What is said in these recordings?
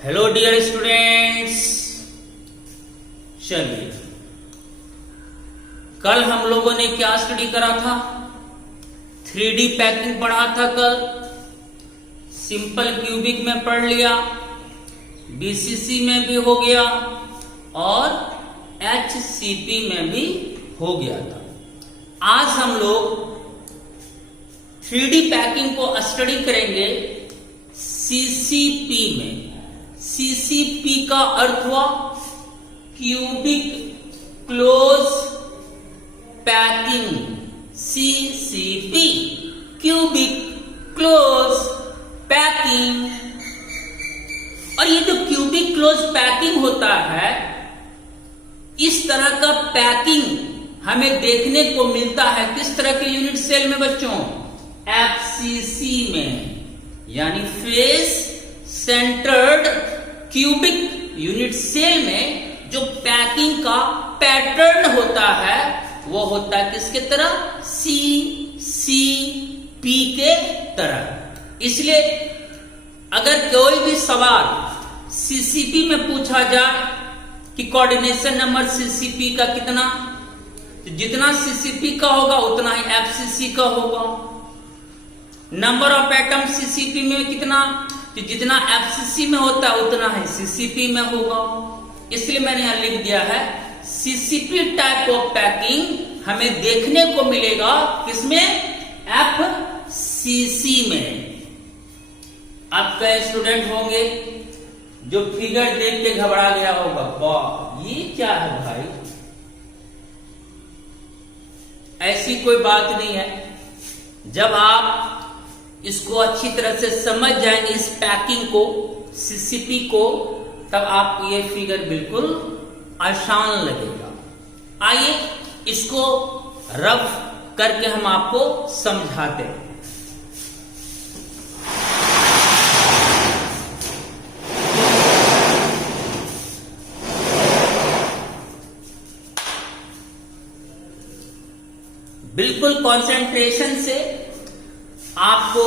Hello dear students, चलिए कल हम लोगों ने क्या स्टडी करा था? 3D पैकिंग पढ़ा था कल। सिंपल क्यूबिक में पढ़ लिया, बीसीसी में भी हो गया और एचसीपी में भी हो गया था। आज हम लोग 3D पैकिंग को स्टडी करेंगे सीसीपी में। सीसीपी का अर्थ हुआ cubic close packing. CCP cubic close packing. और ये जो क्यूबिक क्लोज पैकिंग होता है, इस तरह का पैकिंग हमें देखने को मिलता है किस तरह के यूनिट सेल में बच्चों? एफसीसी में, यानी face centred cubic unit cell में जो पैकिंग का पैटर्न होता है वो होता है किसके तरह? सीसीपी के तरह। इसलिए अगर कोई भी सवाल सीसीपी में पूछा जाए कि कोऑर्डिनेशन नंबर सीसीपी का कितना, तो जितना सीसीपी का होगा उतना ही एफसीसी का होगा। नंबर ऑफ एटम सीसीपी में कितना, तो जितना एफसीसी में होता है उतना ही सीसीपी में होगा। इसलिए मैंने यहां लिख दिया है सीसीपी टाइप ऑफ पैकिंग हमें देखने को मिलेगा किसमें? एफसीसी में। अब कई स्टूडेंट होंगे जो फिगर देख के घबरा गया होगा, वाह ये क्या है भाई? ऐसी कोई बात नहीं है। जब आप इसको अच्छी तरह से समझ जाएंगे, इस पैकिंग को, सीसीपी को, तब आपको ये फिगर बिल्कुल आसान लगेगा। आइए इसको रफ करके हम आपको समझाते हैं। बिल्कुल कंसंट्रेशन से आपको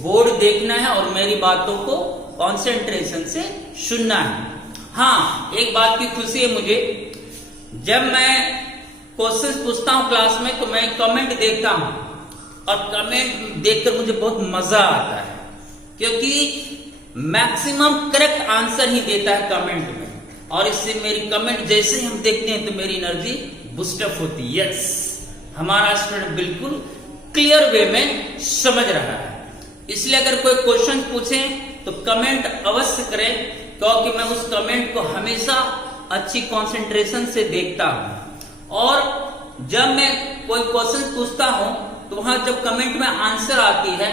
बोर्ड देखना है और मेरी बातों को कंसंट्रेशन से सुनना है। हाँ, एक बात की खुशी है मुझे, जब मैं क्वेश्चंस पूछता हूं क्लास में तो मैं कमेंट देखता हूं और कमेंट देखकर मुझे बहुत मजा आता है, क्योंकि मैक्सिमम करेक्ट आंसर ही देता है कमेंट में, और इससे मेरी कमेंट जैसे ही हम देखते हैं तो मेरी एनर्जी बूस्टअप होती है। यस, हमारा स्टूडेंट बिल्कुल क्लियर वे में समझ रहा है। इसलिए अगर कोई क्वेश्चन पूछे तो कमेंट अवश्य करें, क्योंकि मैं उस कमेंट को हमेशा अच्छी कंसंट्रेशन से देखता हूं। और जब मैं कोई क्वेश्चन पूछता हूं तो वहां जब कमेंट में आंसर आती है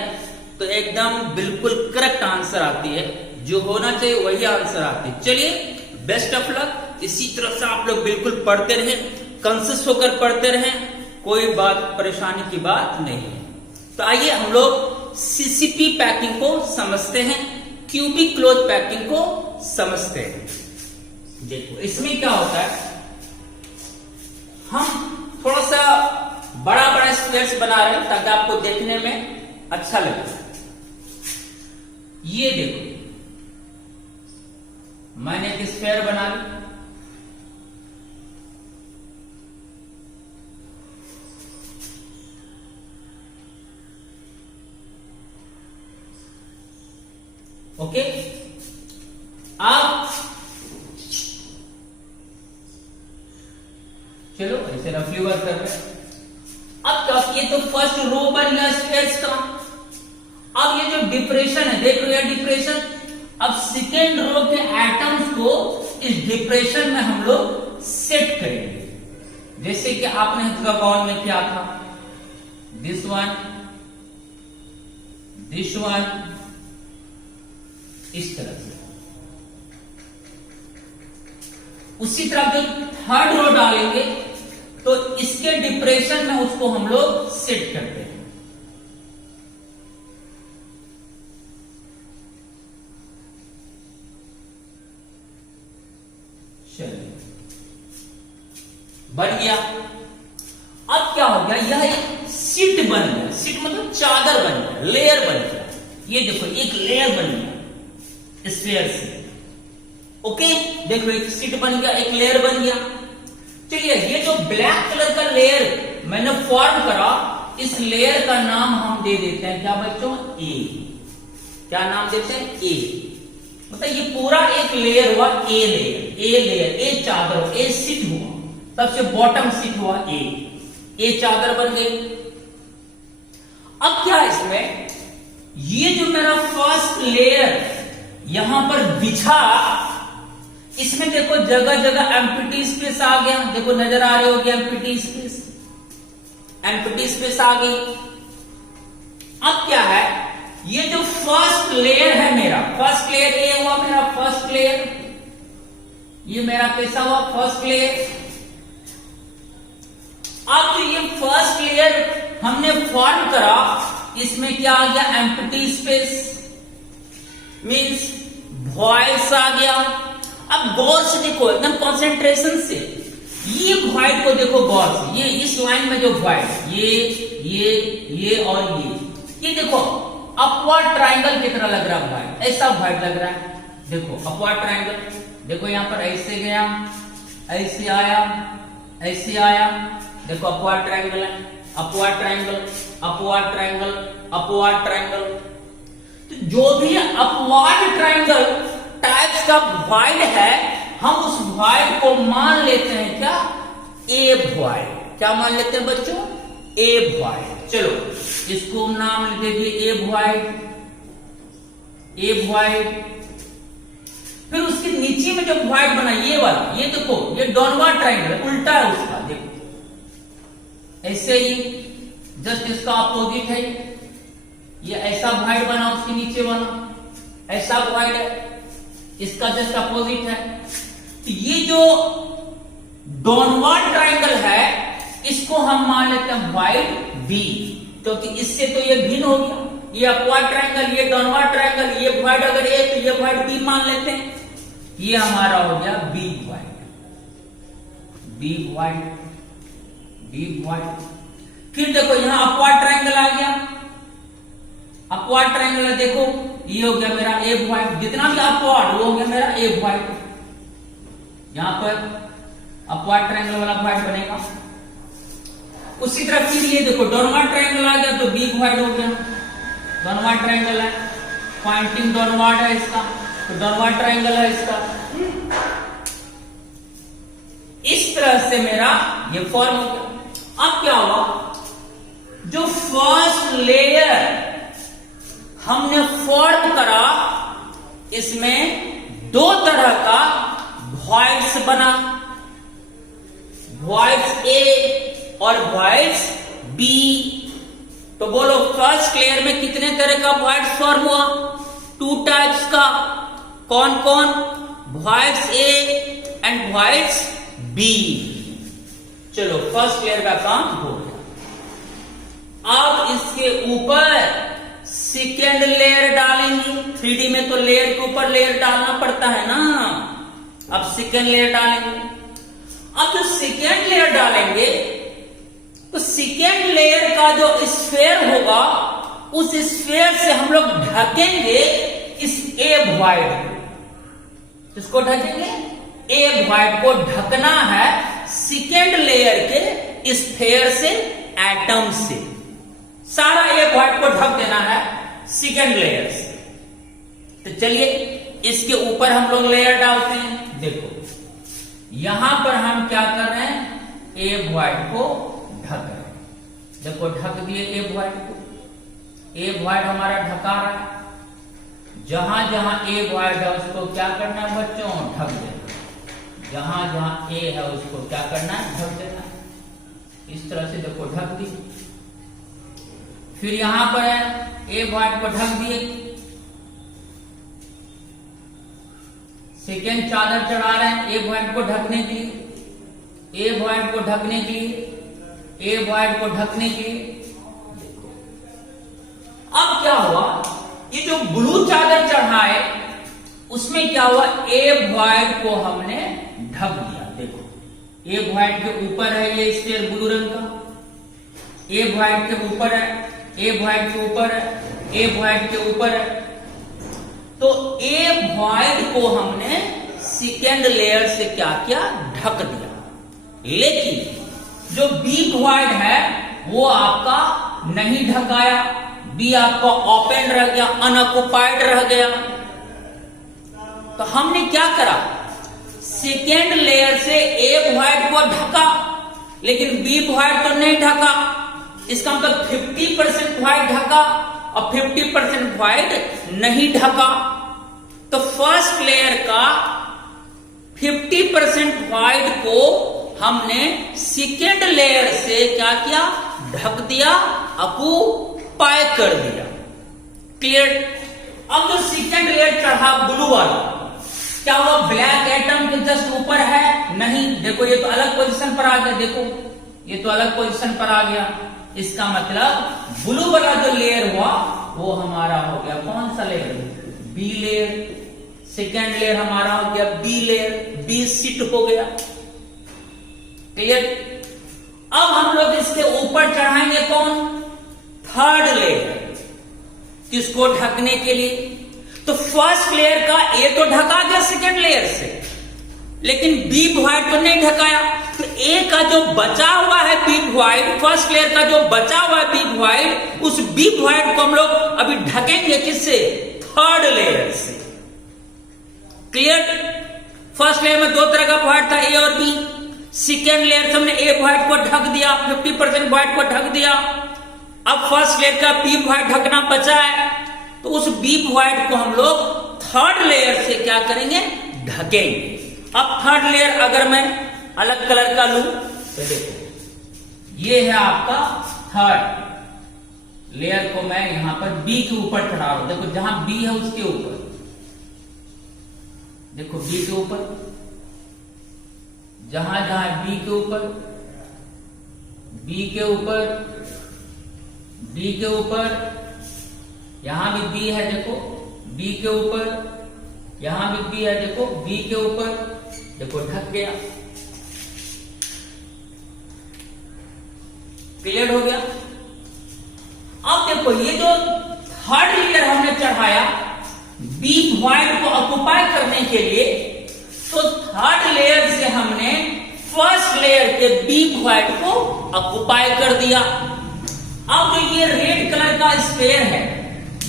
तो एकदम बिल्कुल करेक्ट आंसर आती है, जो होना चाहिए वही आंसर आती है। चलिए, बेस्ट ऑफ लक। इसी तरह से आप लोग बिल्कुल पढ़ते रहें, कॉन्शियस होकर पढ़ते रहें, कोई बात परेशानी की बात नहीं है। तो आइए हम लोग सीसीपी पैकिंग को समझते हैं, क्यूबिक क्लोज पैकिंग को समझते हैं। देखो इसमें क्या होता है, हम थोड़ा सा बड़ा बड़ा स्क्वायर्स बना रहे हैं ताकि आपको देखने में अच्छा लगे। ये देखो मैंने एक स्क्वायर बना लिया। ओके, अब चलो ऐसे रफली वर्क कर रहे हैं। अब क्या, ये तो फर्स्ट रो बन गया स्क्वायर्स का। अब ये जो डिप्रेशन है, देख लो ये डिप्रेशन। अब सेकेंड रो के एटम्स को इस डिप्रेशन में हम लोग सेट करेंगे, जैसे कि आपने हेक्सागोन में किया था। दिस वन, दिस वन, इस तरह से। उसी तरह जो थर्ड रो डालेंगे तो इसके डिप्रेशन में उसको हम लोग सेट करते हैं। चलिए, बन गया। अब क्या हो गया, यह एक सीट बन गया। सीट मतलब चादर बन गया, लेयर बन गया। ये देखो एक लेयर बन गया स्फीयर से। ओके, देखो एक शीट बन गया, एक लेयर बन गया। चलिए ये जो ब्लैक कलर का लेयर मैंने फॉर्म करा, इस लेयर का नाम हम दे देते हैं क्या बच्चों? ए। क्या नाम देते हैं? ए। मतलब ये पूरा एक लेयर हुआ ए लेयर, ए लेयर, ए चादर, ए शीट हुआ, सबसे बॉटम शीट हुआ ए चादर बन गई। अब क्या इसमें, ये जो मेरा फर्स्ट लेयर यहां पर बिछा, इसमें देखो जगह जगह एम्प्टी स्पेस आ गया, देखो नजर आ रहे होगी एम्प्टी स्पेस, एम्प्टी स्पेस आ गई। अब क्या है, ये जो फर्स्ट लेयर है मेरा, फर्स्ट लेयर ये हुआ मेरा फर्स्ट लेयर, ये मेरा कैसा हुआ? First layer. अब जो ये फर्स्ट लेयर हमने फॉर्म करा, इसमें क्या आ गया? एम्प्टी स्पेस, मीन्स वॉइस आ गया। अब गौर से देखो, एकदम कंसंट्रेशन से, ये वॉइड को देखो गौर से, ये इस लाइन में जो वॉइड, ये और ये देखो अपवर्ड ट्रायंगल की तरह लग रहा है वॉइड, ऐसा वॉइड लग रहा है। देखो अपवर्ड ट्रायंगल, देखो यहां पर ऐसे गया, ऐसे आया, ऐसे आया, देखो अपवर्ड ट्रायंगल है, upward triangle, upward triangle, upward triangle. तो जो भी अपवर्ड ट्रायंगल टाइप्स का वॉइड है, हम उस वॉइड को मान लेते हैं क्या? ए वॉइड। क्या मान लेते हैं बच्चों? ए वॉइड। चलो इसको नाम दे दिए ए वॉइड, ए वॉइड। फिर उसके नीचे में जो वॉइड बना ये वाला, ये देखो ये डाउनवर्ड ट्रायंगल है, उल्टा है उसका, देखो ऐसे ही, जस्ट इसका अपोजिट है, ये ऐसा वॉइड बना, उसके नीचे वाला ऐसा वॉइड है, इसका जस्ट अपोजिट है। तो ये जो डाउनवर्ड ट्रायंगल है, इसको हम मान लेते हैं वॉइड बी, क्योंकि इससे तो ये भिन्न हो गया, ये अपवर्ड ट्रायंगल, ये डाउनवर्ड ट्रायंगल, ये वॉइड अगर ए तो ये वॉइड बी मान लेते हैं, ये हमारा हो गया be void, be void, be void. फिर देखो यहां अपवर्ड ट्रायंगल आ गया, अपवर्ड ट्रायंगल है, देखो ये हो गया मेरा ए वॉइड, जितना भी अपवर्ड वो हो गया मेरा ए वॉइड। यहां पर अपवर्ड ट्रायंगल वाला वॉइड बनेगा। उसी तरह फिर ये देखो डाउनवर्ड ट्रायंगल आ गया तो बी वॉइड हो गया, डाउनवर्ड ट्रायंगल है, पॉइंटिंग डाउनवर्ड है इसका, तो डाउनवर्ड ट्रायंगल है इसका। इस तरह से मेरा ये फॉर्म हो गया। अब क्या हुआ, जो फर्स्ट लेयर हमने फॉर्म करा, इसमें दो तरह का वॉइड्स बना, वॉइड्स ए और वॉइड्स बी। तो बोलो फर्स्ट लेयर में कितने तरह का वॉइड्स फॉर्म हुआ? 2 टाइप्स का। कौन कौन? Voids A and voids B. चलो फर्स्ट लेयर का काम हो गया। अब इसके ऊपर सेकेंड लेयर डालेंगे। 3D में तो लेयर के ऊपर लेयर डालना पड़ता है ना, अब सेकेंड लेयर डालेंगे। अब जो सेकेंड लेयर डालेंगे तो सेकेंड लेयर का जो स्फेयर होगा, उस स्फेयर से हम लोग ढकेंगे इस ए वॉइड को। इसको ढकेंगे, ए वॉइड को ढकना है सेकेंड लेयर के स्फेयर से, एटम से। सारा ए वॉइड को ढक देना है सेकेंड लेयर से। तो चलिए इसके ऊपर हम लोग लेयर डालते हैं। देखो यहां पर हम क्या कर रहे हैं, ए वॉइड को ढक रहे हैं। देखो ढक दिए ए वॉइड को, ए वॉइड हमारा ढका रहा है। जहां जहां ए वॉइड है उसको क्या करना है बच्चों, ढक देना। जहां जहां ए है उसको क्या करना है, ढक देना। इस तरह से देखो ढक दी। फिर यहां पर है ए वॉइड को ढक दिए, सेकेंड चादर चढ़ा रहे हैं ए वॉइड को ढकने के लिए, ए वॉइड को ढकने के लिए, ए वॉइड को ढकने के लिए। अब क्या हुआ, ये जो ब्लू चादर चढ़ाए उसमें क्या हुआ, ए वॉइड को हमने ढक दिया। देखो ए वॉइड के ऊपर है ये स्फीयर ब्लू रंग का, ए वॉइड के ऊपर है, ए वॉइड के ऊपर है, ए वॉइड के ऊपर है। तो ए वॉइड को हमने सेकेंड लेयर से क्या किया, ढक दिया। लेकिन जो बी वॉइड है वो आपका नहीं ढकाया, बी आपका ओपन रह गया, अनऑक्युपाइड रह गया। तो हमने क्या करा, सेकेंड लेयर से ए वॉइड को ढका, लेकिन बी वॉइड तो नहीं ढका। इसका मतलब 50% वॉइड ढका और 50% वॉइड नहीं ढका। तो फर्स्ट लेयर का 50% वॉइड को हमने सेकेंड लेयर से क्या किया, ढक दिया, ऑक्युपाई कर दिया। क्लियर। अब जो सेकेंड लेयर चढ़ा ब्लू वाला, क्या वो ब्लैक एटम के जस्ट ऊपर है? नहीं, देखो ये तो अलग पोजीशन पर आ गया, देखो ये तो अलग पोजीशन पर आ गया। इसका मतलब ब्लू वाला जो लेयर हुआ वो हमारा हो गया कौन सा layer, B layer. Second layer हमारा हो गया बी लेयर, बी सीट हो गया। क्लियर। अब हम लोग इसके ऊपर चढ़ाएंगे कौन, थर्ड लेयर, किसको ढकने के लिए। तो फर्स्ट लेयर का ए तो ढका गया सेकेंड लेयर से, लेकिन बी वॉइड तो नहीं ढकाया। तो ए का जो बचा हुआ है बी वॉइड, फर्स्ट लेयर का जो बचा हुआ है बी वॉइड, उस बी वॉइड को हम लोग अभी ढकेंगे किससे, थर्ड लेयर से। क्लियर। फर्स्ट लेयर में दो तरह का वॉइड था, ए और बी। सेकेंड लेयर से हमने ए वॉइड को ढक दिया, 50% वॉइड को ढक दिया। अब फर्स्ट लेयर का बी वॉइड ढकना बचा है, तो उस बी वॉइड को हम लोग थर्ड लेयर से क्या करेंगे, ढकेंगे। अब थर्ड लेयर अगर मैं अलग कलर का लूं तो देखो ये है आपका थर्ड लेयर को मैं यहां पर बी के ऊपर चढ़ा रहा हूं। देखो जहां बी है उसके ऊपर, देखो बी के ऊपर, जहां जहां बी के ऊपर, बी के ऊपर, बी के ऊपर, यहां भी बी है देखो, बी के ऊपर, यहां भी बी है देखो, बी के ऊपर, देखो ढक गया। क्लियर हो गया। अब देखो ये जो थर्ड लेयर हमने चढ़ाया बी वॉइड को ऑक्युपाई करने के लिए, तो थर्ड लेयर से हमने फर्स्ट लेयर के बी वॉइड को ऑक्युपाई कर दिया। अब जो ये रेड कलर का स्फेयर है,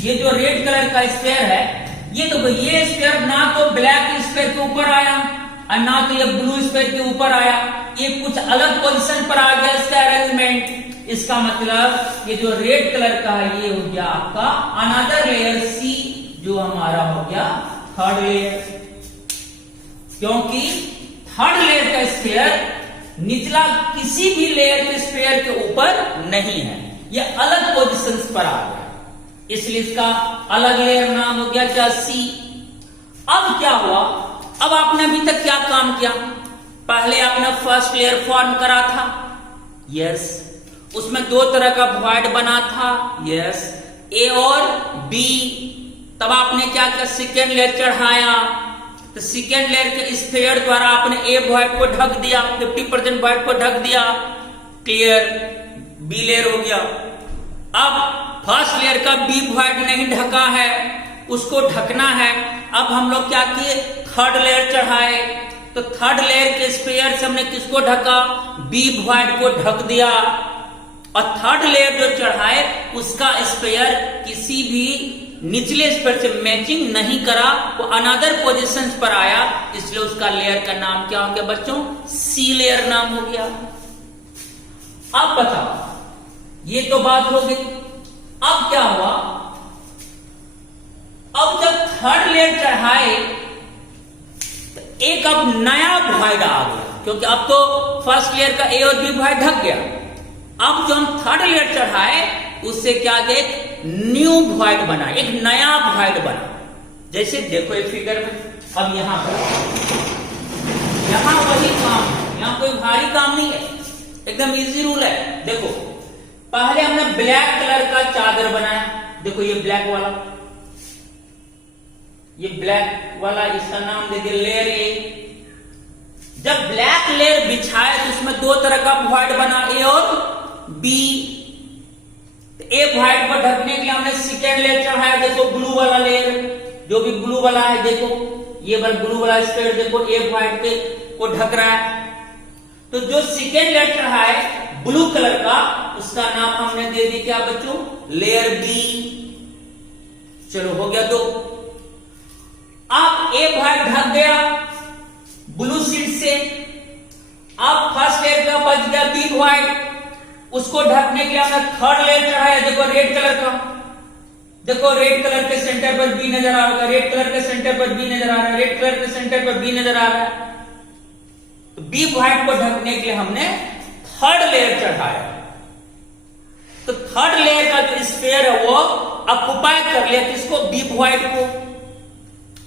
ये जो रेड कलर का स्फेयर है, ये तो ये स्फेयर ना तो ब्लैक स्फेयर के ऊपर आया और ना तो ये ब्लू स्फेयर के ऊपर आया, ये कुछ अलग पोजीशन पर आ गया इसका अरेंजमेंट। इसका मतलब ये जो रेड कलर का है ये हो गया आपका अनदर लेयर सी, जो हमारा हो गया थर्ड लेयर। क्योंकि थर्ड लेयर का स्फेयर निचला किसी भी लेयर के स्फेयर के ऊपर नहीं है, ये अलग पोजीशंस पर आ गया, इसलिए इसका अलग लेयर नाम हो गया क्या, सी। अब क्या हुआ, अब आपने अभी तक क्या काम किया, पहले आपने फर्स्ट लेयर फॉर्म करा था, यस, उसमें दो तरह का वॉइड बना था, यस, ए और बी। तब आपने क्या किया, सेकेंड लेयर चढ़ाया, तो सेकेंड लेयर के स्फीयर द्वारा आपने ए वॉइड को ढक दिया, 50% वॉइड को ढक दिया। क्लियर, बी लेयर हो गया। अब फर्स्ट लेयर का बी वॉइड नहीं ढका है, उसको ढकना है। अब हम लोग क्या किए, थर्ड लेयर चढ़ाए, तो थर्ड लेयर के स्फीयर से हमने किसको ढका, बी वॉइड को ढक दिया। और थर्ड लेयर जो चढ़ाए उसका स्फीयर किसी भी निचले स्फीयर से मैचिंग नहीं करा, वो अनदर पोजीशंस पर आया, इसलिए उसका लेयर का नाम क्या हो गया बच्चों, सी लेयर नाम हो गया। अब बताओ, ये तो बात हो गई। अब क्या हुआ, अब जब थर्ड लेयर चढ़ाए तो एक अब नया वॉइड आ गया, क्योंकि अब तो फर्स्ट लेयर का ए और बी वॉइड ढक गया। अब जो हम थर्ड लेयर चढ़ाए उससे क्या, एक न्यू वॉइड बना, एक नया वॉइड बना। जैसे देखो ये फिगर में, अब यहां पर, यहां वही काम, यहां कोई भारी काम नहीं है, एकदम इजी रूल है। देखो पहले हमने ब्लैक कलर का चादर बनाया, देखो ये ब्लैक वाला, ये ब्लैक वाला, इसका नाम दे दिया लेयर ए। जब ब्लैक लेयर बिछाए तो उसमें दो तरह का वॉइड बना, ए और बी। ए वॉइड को ढकने के लिए हमने सेकेंड लेयर चढ़ाया, देखो ब्लू वाला लेयर, जो भी ब्लू वाला है देखो ये वाला ब्लू वाला स्फीयर देखो ए व्हाइट पे को ढक रहा है। तो जो सेकेंड लेयर चढ़ा है ब्लू कलर का, उसका नाम हमने दे दी क्या बच्चों, लेयर बी। चलो हो गया। तो अब ए व्हाइट ढक गया ब्लू शीट से। अब फर्स्ट लेयर का बच गया बी व्हाइट, उसको ढकने के लिए हमने थर्ड लेयर चढ़ाया। देखो रेड कलर का, देखो रेड कलर के सेंटर पर बी नजर आ रहा है, रेड कलर के सेंटर पर बी नजर आ रहा है, रेड कलर के सेंटर पर बी नजर आ रहा है। तो बी व्हाइट को ढकने के लिए हमने थर्ड लेयर चढ़ाया। तो थर्ड लेयर का जो स्फीयर है वो ऑक्युपाई कर लिया किसको, बी व्हाइट को।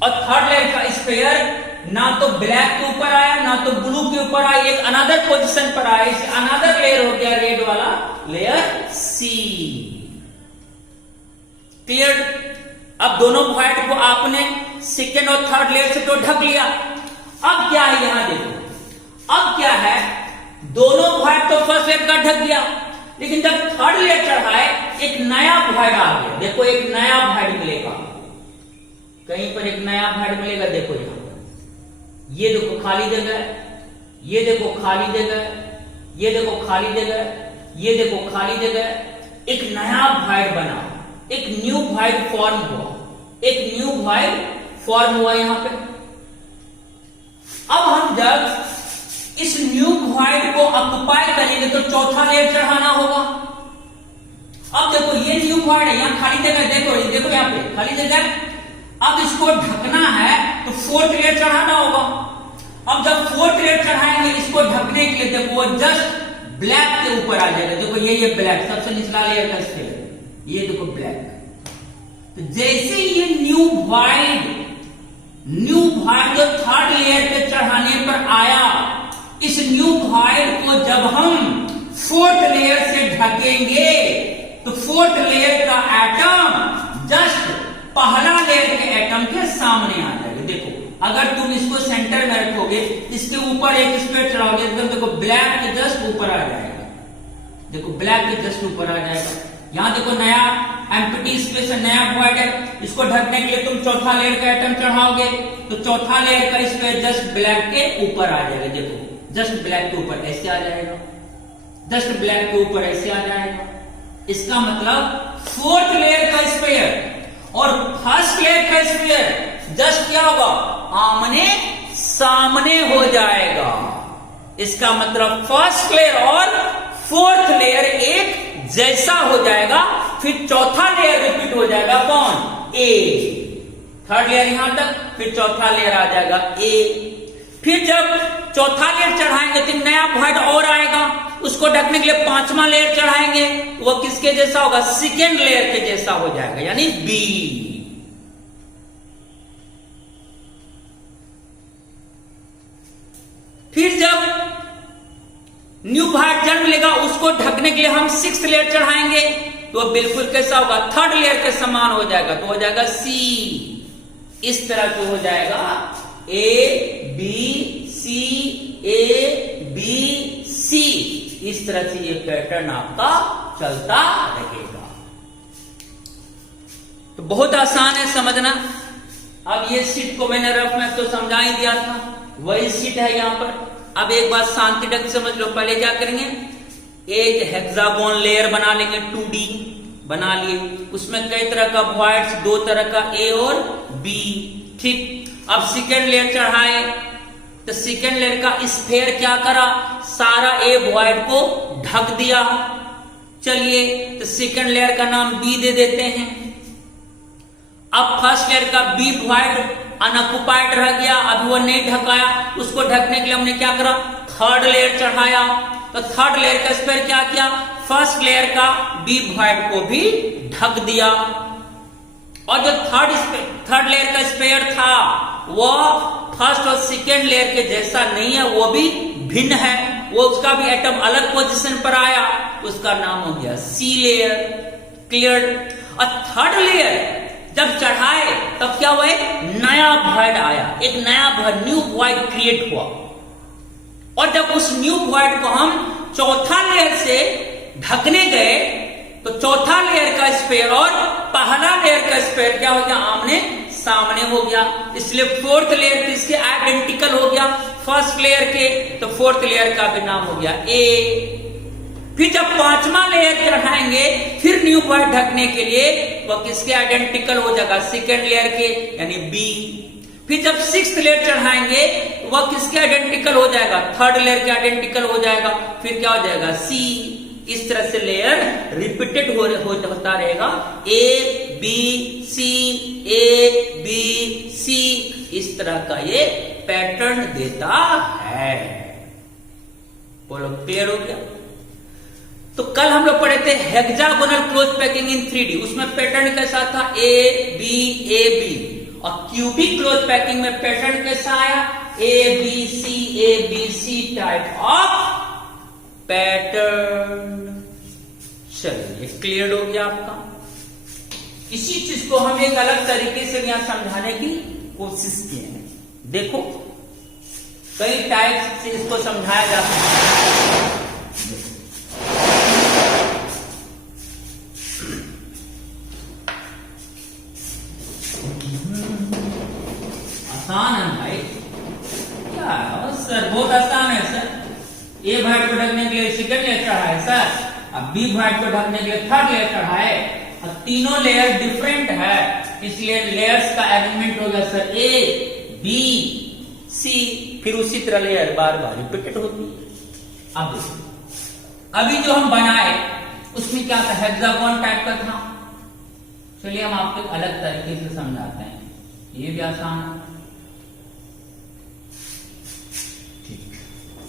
और थर्ड लेयर का स्फीयर ना तो ब्लैक के ऊपर आया ना तो ब्लू के ऊपर आया, एक अनदर पोजीशन पर आया, इसे अनदर लेयर हो गया रेड वाला, लेयर सी। क्लियर। अब दोनों व्हाइट को आपने सेकेंड और थर्ड लेयर से तो ढक लिया। अब क्या है यहां देखो, अब क्या है, दोनों व्हाइट तो फर्स्ट लेयर का ढक गया, लेकिन जब थर्ड लेयर चढ़ाए एक नया व्हाइट आ गया। देखो एक नया व्हाइट मिलेगा, कहीं पर एक नया व्हाइट मिलेगा। देखो यहां ये देखो खाली जगह है, ये देखो खाली जगह है, ये देखो खाली जगह है, ये देखो खाली जगह है। एक नया व्हाइट बना, एक न्यू व्हाइट फॉर्म हुआ, एक न्यू व्हाइट फॉर्म हुआ यहां पे। अब हम जब इस न्यू व्हाइट को ऑक्युपाई करेंगे तो चौथा लेयर चढ़ाना होगा। अब देखो ये न्यू व्हाइट है, यहां खाली जगह है, देखो ये देखो यहां पे खाली जगह है। अब इसको ढकना है तो फोर्थ लेयर चढ़ाना होगा। अब जब फोर्थ लेयर चढ़ाएंगे इसको ढकने के लिए, देखो वो जस्ट ब्लैक के ऊपर आ जाएगा। देखो ये ब्लैक सबसे निचला लेयर का स्फीयर, ये देखो ब्लैक। तो जैसे ये न्यू व्हाइट जो थर्ड लेयर पे चढ़ाने पर आया, इस न्यू व्हाइट को जब हम फोर्थ लेयर से ढकेंगे तो फोर्थ लेयर का एटम जस्ट पहला लेयर के एटम के सामने आ जाएगा। देखो अगर तुम इसको सेंटर में रखोगे, इसके ऊपर एक स्फीयर चढ़ाओगे, एकदम देखो ब्लैक के जस्ट ऊपर आ जाएगा। देखो ब्लैक के जस्ट ऊपर आ जाएगा। यहां देखो नया एम्प्टी स्पेस है, नया व्हाइट है, इसको ढकने के लिए तुम चौथा लेयर का एटम चढ़ाओगे तो चौथा लेयर का स्फीयर जस्ट ब्लैक के ऊपर आ जाएगा। देखो जस्ट ब्लैक के ऊपर ऐसे आ जाएगा, जस्ट ब्लैक के ऊपर ऐसे आ जाएगा। इसका मतलब फोर्थ लेयर का स्फीयर और फर्स्ट लेयर का स्फीयर जस्ट क्या होगा, आमने सामने हो जाएगा। इसका मतलब फर्स्ट लेयर और फोर्थ लेयर एक जैसा हो जाएगा। फिर चौथा लेयर रिपीट हो जाएगा, कौन, ए। थर्ड लेयर यहां तक, फिर चौथा लेयर आ जाएगा ए। फिर जब चौथा लेयर चढ़ाएंगे तो नया व्हाइट और आएगा, उसको ढकने के लिए पांचवा लेयर चढ़ाएंगे, वो किसके जैसा होगा, सेकेंड लेयर के जैसा हो जाएगा, यानी बी। फिर जब न्यू व्हाइट जन्म लेगा उसको ढकने के लिए हम सिक्स्थ लेयर चढ़ाएंगे तो बिल्कुल कैसा होगा, थर्ड लेयर के समान हो जाएगा, तो हो जाएगा सी। इस तरह से हो जाएगा ए बी सी, ए बी सी। इस तरह से ये पैटर्न आपका चलता रहेगा। तो बहुत आसान है समझना। अब ये शीट को मैंने रफ में तो समझा ही दिया था, वही शीट है यहां पर। अब एक बात शांति ढंग से समझ लो। पहले क्या करेंगे, एक हेक्सागोन लेयर बना लेंगे, 2D बना लिए, उसमें कई तरह का व्हाइट्स, दो तरह का ए और बी। ठीक। अब सेकेंड लेयर चढ़ाए तो सेकेंड लेयर का स्फीयर क्या करा, सारा ए व्हाइट को ढक दिया। चलिए तो सेकेंड लेयर का नाम बी दे देते हैं। अब फर्स्ट लेयर का बी व्हाइट अनऑक्युपाइड रह गया, अभी वो नहीं ढकाया, उसको ढकने के लिए हमने क्या करा, थर्ड लेयर चढ़ाया। तो थर्ड लेयर का स्फीयर क्या किया, फर्स्ट लेयर का बी व्हाइट को भी ढक दिया। और जो थर्ड लेयर का स्फीयर था वो फर्स्ट और सेकेंड लेयर के जैसा नहीं है, वो भी भिन्न है, वो उसका भी एटम अलग पोजीशन पर आया, उसका नाम हो गया सी लेयर। क्लियर। और थर्ड लेयर जब चढ़ाए तब क्या हुआ, नया व्हाइट आया, एक नया न्यू व्हाइट क्रिएट हुआ। और जब उस न्यू व्हाइट को हम चौथा लेयर से ढकने गए तो चौथा लेयर का स्फीयर और पहला लेयर का स्फीयर क्या हो गया, आमने सामने हो गया, इसलिए फोर्थ लेयर किसके आइडेंटिकल हो गया, फर्स्ट लेयर के, तो फोर्थ लेयर का भी नाम हो गया ए। फिर जब पांचवा लेयर चढ़ाएंगे फिर न्यू पॉइंट ढकने के लिए, वह किसके आइडेंटिकल हो जाएगा, सेकेंड लेयर के यानी बी। फिर जब सिक्स्थ लेयर चढ़ाएंगे वह किसके आइडेंटिकल हो जाएगा, थर्ड लेयर के आइडेंटिकल हो जाएगा, फिर क्या हो जाएगा, सी। इस तरह से लेयर रिपीटेड होता रहेगा, ए बी सी, ए बी सी, इस तरह का ये पैटर्न देता है। बोलो क्लियर हो गया। तो कल हम लोग पढ़े थे hexagonal close packing in 3D, उसमें पैटर्न कैसा था, ए बी, और क्यूबिक क्लोज पैकिंग में पैटर्न कैसा आया, A B C type of pattern. चलिए क्लियर हो गया आपका। इसी चीज को हम एक अलग तरीके से यहां समझाने की कोशिश किए हैं। देखो कई टाइप से इसको समझाया जा सकता है। आसान है भाई, क्या सर बहुत आसान है सर। ए वाइट को ढकने के लिए सेकंड लेयर चढ़ा है सर, अब बी वाइट को ढकने के लिए थर्ड लेयर चढ़ा है, और तीनों लेयर डिफरेंट है, इसलिए लेयर्स का एलिमेंट हो गया सर ए बी सी, फिर उसी तरह लेयर बार बार रिपीटेड होती है। अब देखो अभी जो हम बनाए उसमें क्या था, हेक्सागोन टाइप का था। चलिए हम आपको अलग तरीके से समझाते हैं, ये भी आसान है।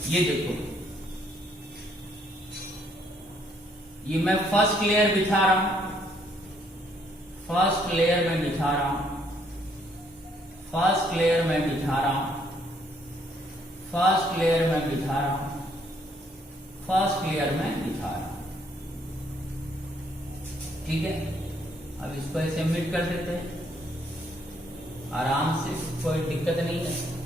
ये देखो, ये मैं फर्स्ट लेयर बिछा रहा हूं, फर्स्ट लेयर में बिछा रहा हूं, फर्स्ट लेयर में बिछा रहा हूं, फर्स्ट लेयर में बिछा रहा हूं, फर्स्ट लेयर में बिछा रहा हूं, ठीक है। अब इसको ऐसे मिट कर देते हैं आराम से, कोई दिक्कत नहीं है।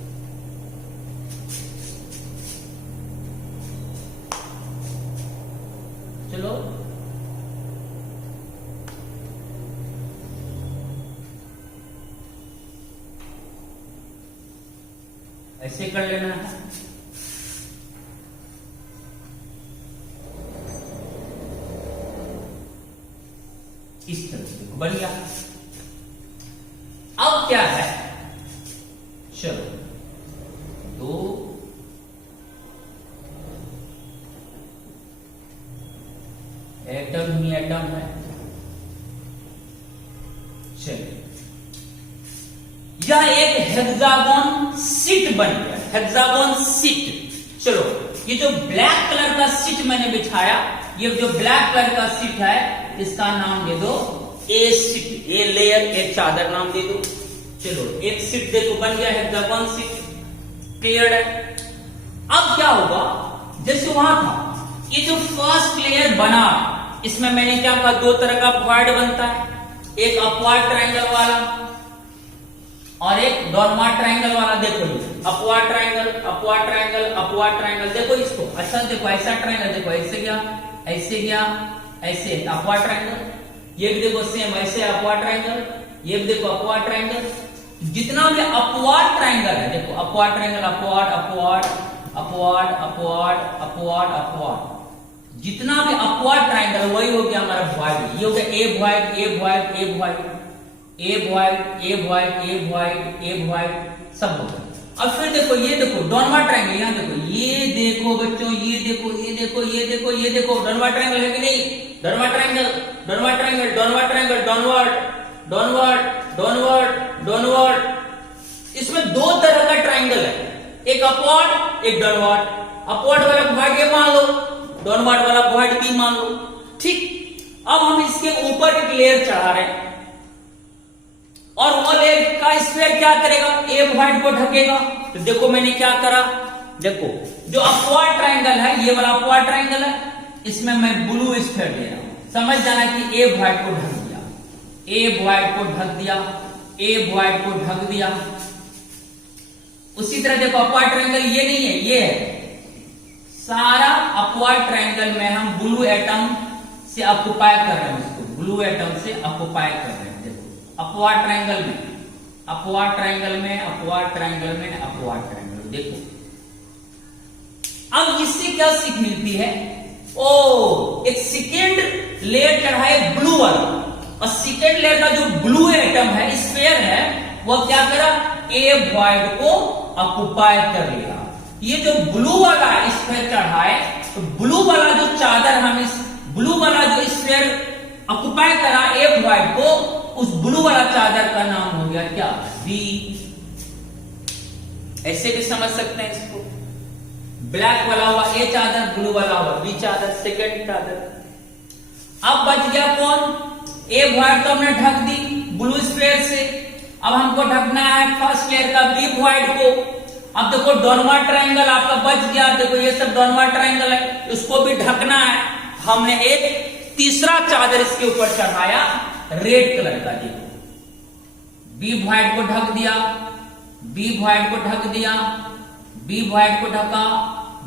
चलो ऐसे कर लेना है। इस तरह से बन गया। अब क्या है, चलो तो एटम ही एटम है। चलिए यह एक हेक्सागोन सीट बन गया, हेक्सागोन सीट। चलो ये जो ब्लैक कलर का सीट मैंने बिछाया, ये जो ब्लैक कलर का सीट है इसका नाम दे दो ए सीट, ए लेयर, ए चादर नाम दे दो। चलो एक सीट देखो बन गया हेक्सागोन सीट, क्लियर है। अब क्या होगा, जैसे वहां था ये जो फर्स्ट लेयर बना, इसमें मैंने क्या कहा, दो तरह का वॉइड बनता है, एक अपवर्ड ट्रायंगल वाला और एक डाउनवर्ड ट्रायंगल वाला। देखो ये upward triangle, upward triangle, upward triangle. देखो इसको अच्छा देखो, ऐसा ट्रायंगल देखो, ऐसे गया, ऐसे गया, ऐसे अपवर्ड ट्रायंगल। ये भी देखो सेम ऐसे अपवर्ड ट्रायंगल, ये भी देखो अपवर्ड ट्रायंगल। जितना भी अपवर्ड ट्रायंगल है देखो, upward triangle, upward upward upward upward upward upward, जितना भी अपवर्ड ट्रायंगल वही हो गया हमारा वॉइड। ये हो गया ए void, A void, A void, A void, A void, A void, A void, सब हो गया। अब फिर देखो ये देखो डाउनवर्ड ट्रायंगल, यहां देखो, ये देखो बच्चों, ये देखो, ये देखो, ये देखो, ये देखो, डाउनवर्ड ट्रायंगल है कि नहीं, downward triangle, downward triangle, downward triangle, downward, downward, downward, downward. इसमें दो तरह का ट्रायंगल है, एक अपवर्ड, एक डाउनवर्ड। अपवर्ड वाला वॉइड ये मान लो, डाउनवर्ड वाला वॉइड बी मान लो, ठीक। अब हम इसके ऊपर एक लेयर चढ़ा रहे हैं और वो लेयर का स्क्वायर क्या करेगा, ए वॉइड को ढकेगा। तो देखो मैंने क्या करा, देखो जो अपवर्ड ट्रायंगल है, ये वाला अपवर्ड ट्रायंगल है, इसमें मैं ब्लू स्फीयर दे रहा हूं। समझ जाना कि ए वॉइड को ढक दिया, ए वॉइड को ढक दिया, ए वॉइड को ढक दिया। उसी तरह देखो अपवर्ड ट्रायंगल ये नहीं है, ये है। सारा अपवर्ड ट्रायंगल में हम ब्लू एटम से ऑक्युपाई कर रहे हैं, इसको ब्लू एटम से ऑक्युपाई कर रहे हैं। देखो अपवर्ड ट्रायंगल में अपवार्ड ट्रायंगल में, अपवार्ड ट्रायंगल में, अपवार्ड ट्रायंगल। देखो अब इससे क्या सीख मिलती है? ओ एक सेकेंड लेयर चढ़ा है ब्लू वाला, और सेकेंड लेयर का जो ब्लू एटम है, स्फीयर है, वो क्या करा? ए वॉइड को ऑक्युपाई कर लिया। ये जो ब्लू वाला स्फीयर चढ़ा है, तो ब्लू वाला जो चादर, हम इस ब्लू वाला जो स्फीयर ऑक्युपाई करा ए वॉइड को, उस ब्लू वाला चादर का नाम हो गया क्या? बी। ऐसे भी समझ सकते हैं इसको। ब्लैक वाला हुआ ए चादर, ब्लू वाला हुआ बी चादर, सेकंड चादर। अब बच गया कौन? ए वॉइड तो हमने ढक दी ब्लू स्फीयर से, अब हमको ढकना है फर्स्ट लेयर का बी वॉइड को। अब देखो डॉनवर्ड ट्रायंगल आपका बच गया, देखो ये सब डॉनवर्ड ट्रायंगल है, इसको भी ढकना है। हमने एक तीसरा चादर इसके ऊपर चढ़ाया रेड कलर का। देखो बी वॉइड को ढक दिया, बी वॉइड को ढक दिया, बी वॉइड को ढका,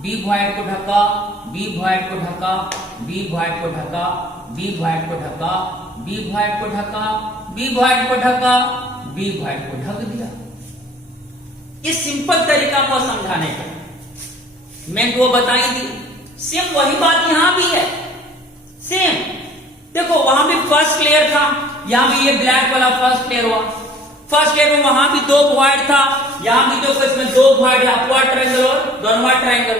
बी वॉइड को ढका, बी वॉइड को ढका, बी वॉइड को ढका, बी वॉइड को ढका, बी वॉइड को ढका, बी वॉइड को ढका, बी वॉइड को ढक दिया। ये सिंपल तरीका को समझाने का मैं वो बताई दी। सेम वही बात यहां भी है, सेम। देखो वहां भी फर्स्ट लेयर था, यहां भी ये ब्लैक वाला फर्स्ट लेयर हुआ। फर्स्ट लेयर में वहां भी दो वॉइड था, यहां भी देखो इसमें दो वॉइड है, अपवर्ड ट्रायंगल और डाउनवर्ड ट्रायंगल।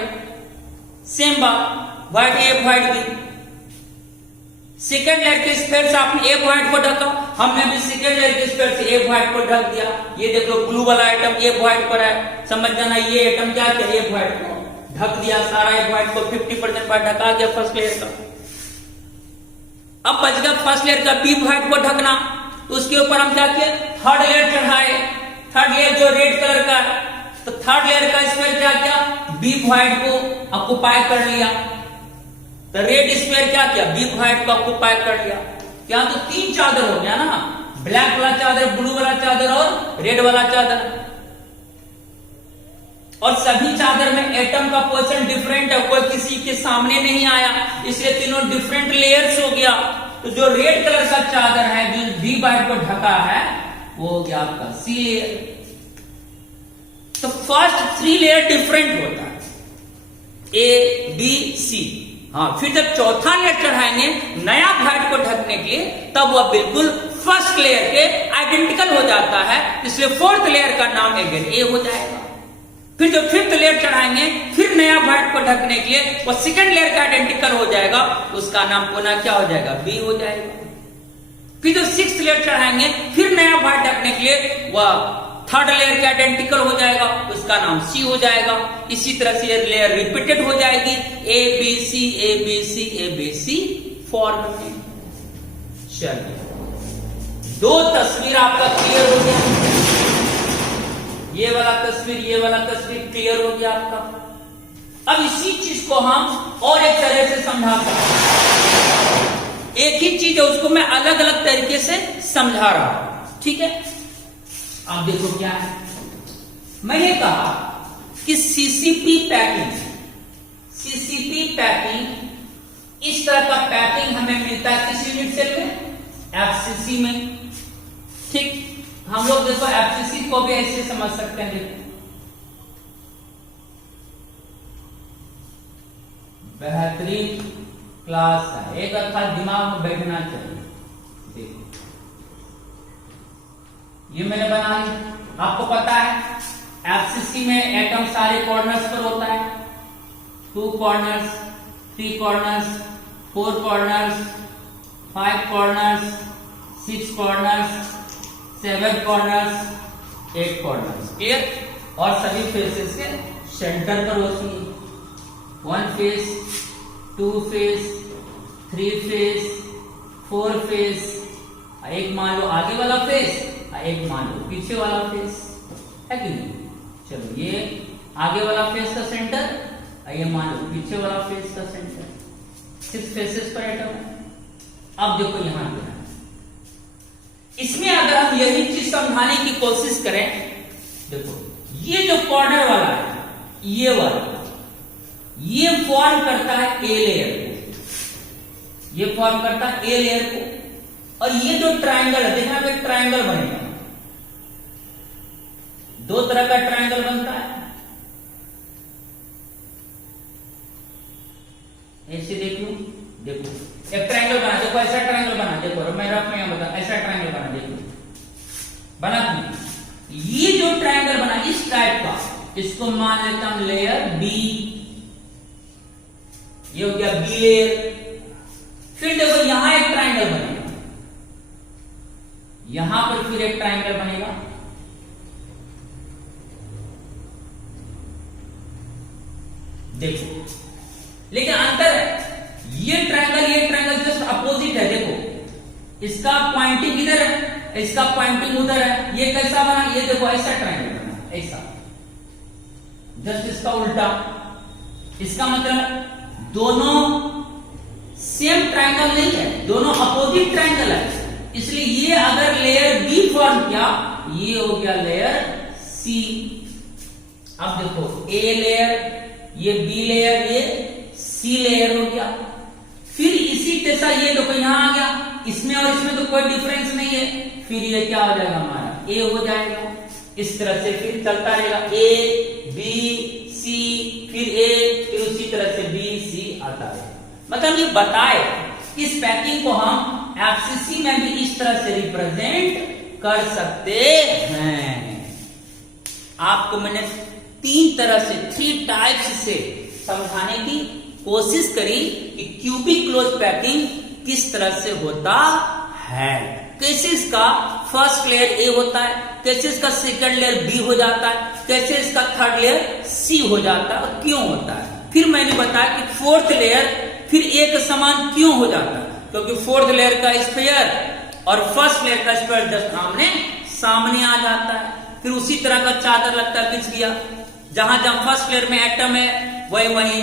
सेम बात, void A void B. Second layer के स्फीयर से आपने ए वॉइड को ढका, हमने भी सेकेंड लेयर के स्फीयर से ए वॉइड को ढक दिया। ये देख लो ब्लू वाला आइटम ए वॉइड पर है, समझ जाना ये आइटम क्या किया? ए वॉइड को ढक दिया, सारा ए वॉइड को 50% पर ढका गया फर्स्ट लेयर का। अब बच गया फर्स्ट लेयर का बी वॉइड को ढकना, तो उसके ऊपर हम क्या किए? थर्ड लेयर चढ़ाए। थर्ड लेयर जो रेड कलर का है, तो थर्ड लेयर का स्फीयर क्या किया? बी वॉइड को ऑक्युपाई कर लिया। तो रेड स्फीयर क्या किया? बी वॉइड को ऑक्युपाई कर लिया। यहां तो तीन चादर हो गया ना, ब्लैक वाला चादर, ब्लू वाला चादर और रेड वाला चादर। और सभी चादर में एटम का पोजीशन डिफरेंट है, कोई किसी के सामने नहीं आया, इसलिए तीनों डिफरेंट लेयर्स हो गया। तो जो रेड कलर का चादर है, जो बी वॉइड को ढका है, वो हो गया आपका सी लेयर। तो फर्स्ट थ्री लेयर डिफरेंट होता है, ए बी सी। हाँ, फिर जब चौथा लेयर चढ़ाएंगे नया वॉइड को ढकने के लिए, तब वह बिल्कुल फर्स्ट लेयर के आइडेंटिकल हो जाता है, इसलिए फोर्थ लेयर का नाम अगेन ए हो जाएगा। फिर जो फिफ्थ लेयर चढ़ाएंगे, फिर नया वॉइड को ढकने के लिए वो सेकंड लेयर का आइडेंटिकल हो जाएगा, उसका नाम पुनः क्या हो जाएगा? बी हो जाएगा। फिर जो सिक्स्थ लेयर चढ़ाएंगे, फिर नया वॉइड ढकने के लिए वह थर्ड लेयर के आइडेंटिकल हो जाएगा, उसका नाम सी हो जाएगा। इसी तरह से ये लेयर रिपीटेड हो जाएगी, A B C, A B C, A B C form में। चलिए, दो तस्वीर आपका क्लियर हो गया, ये वाला तस्वीर, ये वाला तस्वीर क्लियर हो गया आपका। अब इसी चीज को हम और एक तरह से समझा सकते हैं। एक ही चीज है, उसको मैं अलग अलग तरीके से समझा रहा हूं, ठीक है? आप देखो क्या है, मैंने कहा कि सीसीपी पैकिंग, सीसीपी पैकिंग, इस तरह का पैकिंग हमें मिलता है किस यूनिट सेल में? एफसीसी में। ठीक, हम लोग देखो एफसीसी को भी ऐसे समझ सकते हैं। देखो बेहतरीन क्लास है, एक अच्छा दिमाग में बैठना चाहिए। देखो ये मैंने बना ली। आपको पता है एफसीसी में एटम सारे कॉर्नर्स पर होता है, 2 corners, 3 corners, 4 corners, 5 corners, 6 corners, 7 corners, 8 corners. Clear? और सभी फेसेस के सेंटर पर होती है। 1 फेस, 2 फेस, 3 फेस, 4 फेस, एक मान लो आगे वाला फेस, एक मान लो पीछे वाला फेस, है कि नहीं? चलो, ये आगे वाला फेस का सेंटर, ये मान लो पीछे वाला फेस का सेंटर। 6 फेसेस पर एटम है। अब देखो यहां पे इसमें अगर हम यही चीज समझाने की कोशिश करें, देखो ये जो कॉर्नर वाला है, ये वाला, ये फॉर्म करता है ए लेयर को, ये फॉर्म करता है ए लेयर को। और ये जो ट्रायंगल है, देखना एक ट्रायंगल बनेगा, दो तरह का ट्रायंगल बनता है। ऐसे देख लो, देखो एक ट्रायंगल बना, देखो ऐसा ट्रायंगल बना, देखो मैं रफ में बता, ऐसा ट्रायंगल बना, देखो बना तुमने। ये जो ट्रायंगल बना इस टाइप का, इसको मान लेता हूं लेयर बी, ये हो गया बी लेयर। फिर देखो यहां एक ट्रायंगल बनेगा, यहां पर फिर एक ट्रायंगल बनेगा, देखो लेकिन अंतर है, ये ट्रायंगल जस्ट अपोजिट है। देखो इसका पॉइंटिंग इधर है, इसका पॉइंटिंग उधर है। ये कैसा बना, ये देखो ऐसा ट्रायंगल बना, ऐसा जस्ट इसका उल्टा। इसका मतलब दोनों सेम ट्रायंगल नहीं है, दोनों अपोजिट ट्रायंगल है। इसलिए ये अगर लेयर बी फॉर्म किया, ये हो गया लेयर सी। अब देखो ए लेयर, ये बी लेयर, ये सी लेयर हो गया। फिर इसी जैसा ये देखो यहां आ गया, इसमें और इसमें तो कोई डिफरेंस नहीं है। फिर ये क्या हो जाएगा, हमारा ए हो जाएगा। इस तरह से फिर चलता रहेगा, ए बी सी, फिर ए, फिर उसी तरह से बी सी आता है। मतलब ये बताए इस पैकिंग को हम एफसीसी में भी इस तरह से रिप्रेजेंट कर सकते हैं। आपको मैंने तीन तरह से, 3 टाइप्स से समझाने की कोशिश करी कि क्यूबिक क्लोज पैकिंग किस तरह से होता है, कैसे इसका फर्स्ट लेयर ए होता है, कैसे इसका सेकंड लेयर बी हो जाता है, कैसे इसका थर्ड लेयर सी हो जाता है और क्यों होता है। फिर मैंने बताया कि फोर्थ लेयर फिर ए के समान क्यों हो जाता है, क्योंकि फोर्थ लेयर का स्फीयर और फर्स्ट लेयर का स्फीयर जस्ट आमने सामने आ जाता है। फिर उसी तरह का चादर लगता है पिछ गया, जहां जहां फर्स्ट लेयर में एटम है वही वही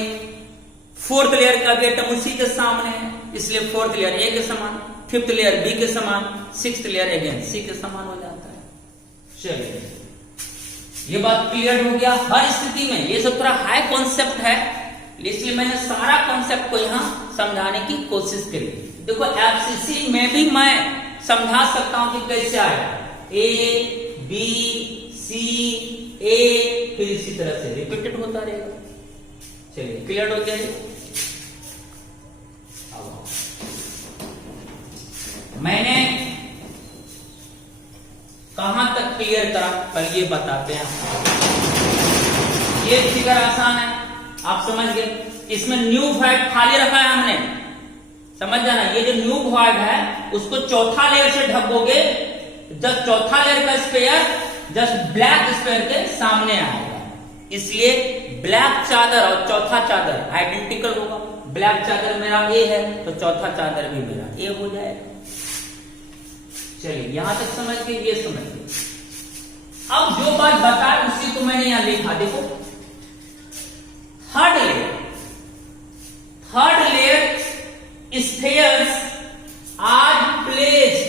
फोर्थ लेयर का भी एटम उसी के सामने है, इसलिए फोर्थ लेयर ए के समान, फिफ्थ लेयर बी के समान, सिक्स्थ लेयर अगेन सी के समान हो जाता है। चलिए ये बात क्लियर हो गया हर स्थिति में। ये सब थोड़ा हाई कॉन्सेप्ट है, इसलिए मैंने सारा कॉन्सेप्ट को यहां समझाने की कोशिश करी। देखो एफसीसी में भी मैं समझा सकता हूं कि कैसे आएगा, ए बी सी ए, फिर इसी तरह से रिपीटेड होता रहेगा। चलिए क्लियर हो गया। मैंने कहां तक क्लियर करा पहले ये बताते हैं। ये फिगर आसान है, आप समझ गए। इसमें न्यू वॉइड खाली रखा है हमने, समझ जाना। ये जो न्यू वॉइड है उसको चौथा लेयर से ढकोगे, जब चौथा लेयर का स्पेयर जस्ट ब्लैक स्पेयर के सामने आएगा, इसलिए ब्लैक चादर और चौथा चादर आइडेंटिकल होगा। ब्लैक चादर मेरा ए है तो चौथा चादर भी मेरा ए हो जाएगा। चलिए यहां तक समझ गए, ये समझ गए। अब जो बात बताए उसी को मैंने यहां लिखा, देखो third layer spheres are placed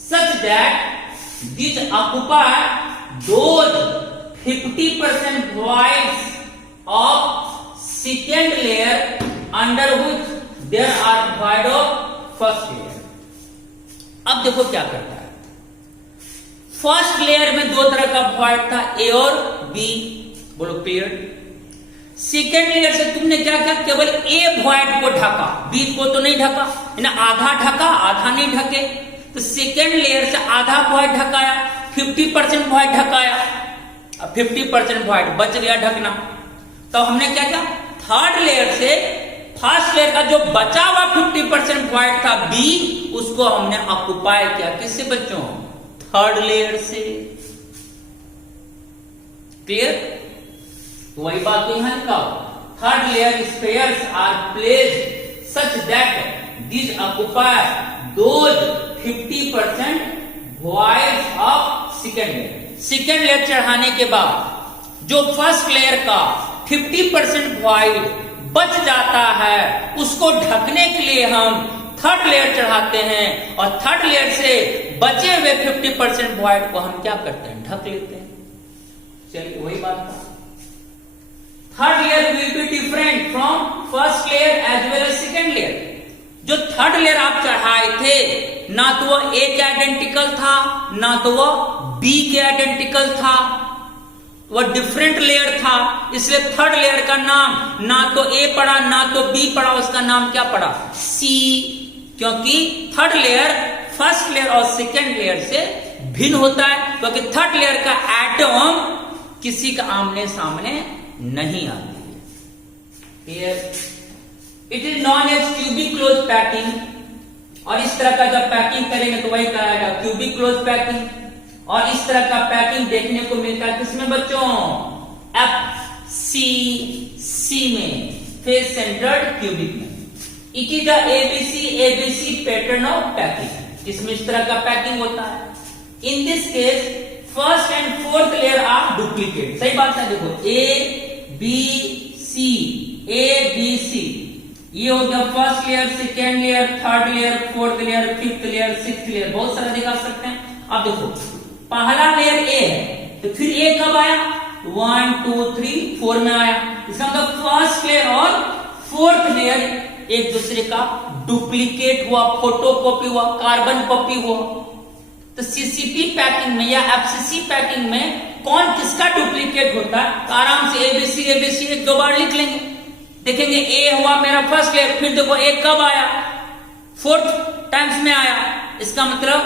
such that these occupy those 50% voids of second layer under which there are void of first layer। अब देखो क्या करता है, फर्स्ट लेयर में दो तरह का void था, ए और बी, बोलो क्लियर। सेकेंड लेयर से तुमने क्या किया, केवल ए void को ढका, बी को तो नहीं ढका, आधा ढका आधा नहीं ढके। तो सेकेंड लेयर से आधा वॉइड ढकाया, 50% वॉइड ढकाया, 50% वॉइड बच गया ढकना। तो हमने क्या किया, थर्ड लेयर से फर्स्ट लेयर का जो बचा हुआ 50% वॉइड था बी, उसको हमने ऑक्युपाई किया। किससे बच्चों, थर्ड लेयर से। क्लियर, वही बात तो यहां लिखा, third layer spheres are placed such that this occupy those 50% voids of second layer. Second layer चढ़ाने के बाद जो फर्स्ट लेयर का 50% void बच जाता है, उसको ढकने के लिए हम थर्ड लेयर चढ़ाते हैं, और थर्ड लेयर से बचे हुए 50% void को हम क्या करते हैं, ढक लेते हैं। चलिए वही बात था। Third layer will be different from first layer as well as second layer. जो थर्ड लेयर आप चढ़ाए थे, ना तो वो ए के आइडेंटिकल था, ना तो वो बी के आइडेंटिकल था, वह डिफरेंट लेयर था, इसलिए थर्ड लेयर का नाम ना तो ए पड़ा ना तो बी पड़ा, उसका नाम क्या पड़ा? सी। क्योंकि थर्ड लेयर फर्स्ट लेयर और सेकेंड लेयर से भिन्न होता है, क्योंकि थर्ड लेयर का एटम किसी का आमने सामने नहीं आती है। It is known as cubic close packing, और इस तरह का जब पैकिंग करेंगे तो वही कराएगा क्यूबिक क्लोज पैकिंग। और इस तरह का पैकिंग देखने को मिलता है किसमें बच्चों? सी में, फेस सेंटर्ड क्यूबिक में। It is the ABC pattern of packing, इसमें इस तरह का पैकिंग होता है। In this case first and fourth layer are duplicate. सही बात है, देखो ए बी सी, ये हो गया first layer, second layer, third layer, fourth layer, fifth layer, sixth layer, बहुत सारा दिखा सकते हैं। अब देखो पहला लेयर ए है, तो फिर ए कब आया? 1 2 3 4 में आया। इसका मतलब फर्स्ट लेयर और फोर्थ लेयर एक दूसरे का डुप्लीकेट हुआ, फोटोकॉपी हुआ, कार्बन कॉपी हुआ। तो सीसीपी पैकिंग में या एफसीसी पैकिंग में कौन किसका डुप्लीकेट होता है? तो आराम से एबीसी एक दो बार लिख लेंगे, देखेंगे ए हुआ मेरा फर्स्ट लेयर, फिर देखो ए कब आया? फोर्थ टाइम्स में आया। इसका मतलब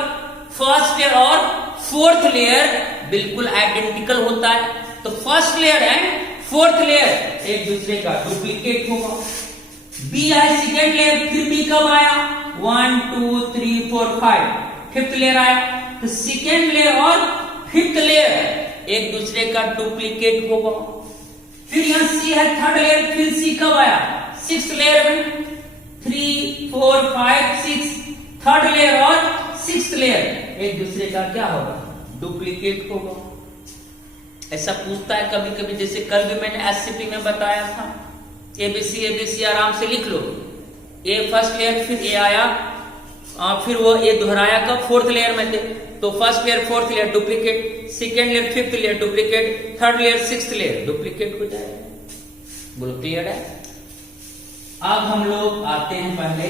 फर्स्ट लेयर और फोर्थ लेयर बिल्कुल आइडेंटिकल होता है, तो first layer and fourth layer एक दूसरे का डुप्लीकेट होगा। बी आया सेकेंड लेयर, फिर बी कब आया? 1 2 3 4 5, फिफ्थ लेयर आया। तो सेकेंड लेयर और फिफ्थ लेयर एक दूसरे का डुप्लीकेट होगा। फिर यहां सी है थर्ड लेयर, फिर सी कब आया? सिक्स्थ लेयर में, 3 4 5 6, थर्ड लेयर और सिक्स्थ लेयर एक दूसरे का क्या होगा? डुप्लीकेट होगा। ऐसा पूछता है कभी कभी, जैसे कल भी मैंने एससीपी में बताया था, एबीसी आराम से लिख लो। ए फर्स्ट लेयर, फिर ए आया, फिर वो ए दोहराया कब? फोर्थ लेयर में थे, तो first layer fourth layer duplicate, second layer fifth layer duplicate, third layer sixth layer duplicate हो जाएगा। बोलो क्लियर है? अब हम लोग आते हैं पहले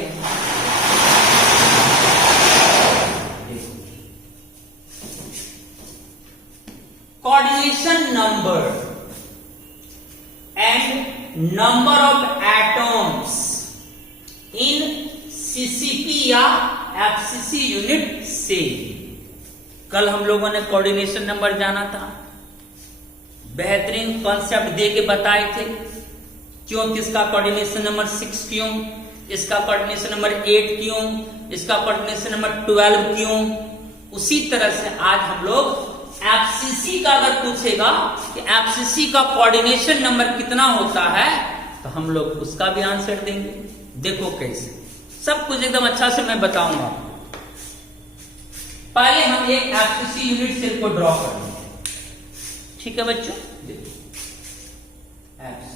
coordination number and number of atoms in CCP या एफसीसी यूनिट से। कल हम लोगों ने कोऑर्डिनेशन नंबर जाना था, बेहतरीन कॉन्सेप्ट दे के बताए थे। क्यों किसका कोऑर्डिनेशन नंबर 6 क्यों, इसका कोऑर्डिनेशन नंबर 8 क्यों, इसका कोऑर्डिनेशन नंबर 12 क्यों। उसी तरह से आज हम लोग एफसीसी का अगर पूछेगा कि एफसीसी का कोऑर्डिनेशन नंबर कितना होता है, तो हम लोग उसका भी आंसर देंगे। देखो कैसे, सब कुछ एकदम अच्छा से मैं बताऊंगा। पहले हम एक एफसीसी यूनिट सेल को ड्रॉ करेंगे, ठीक है बच्चों? देखो एफसीसी,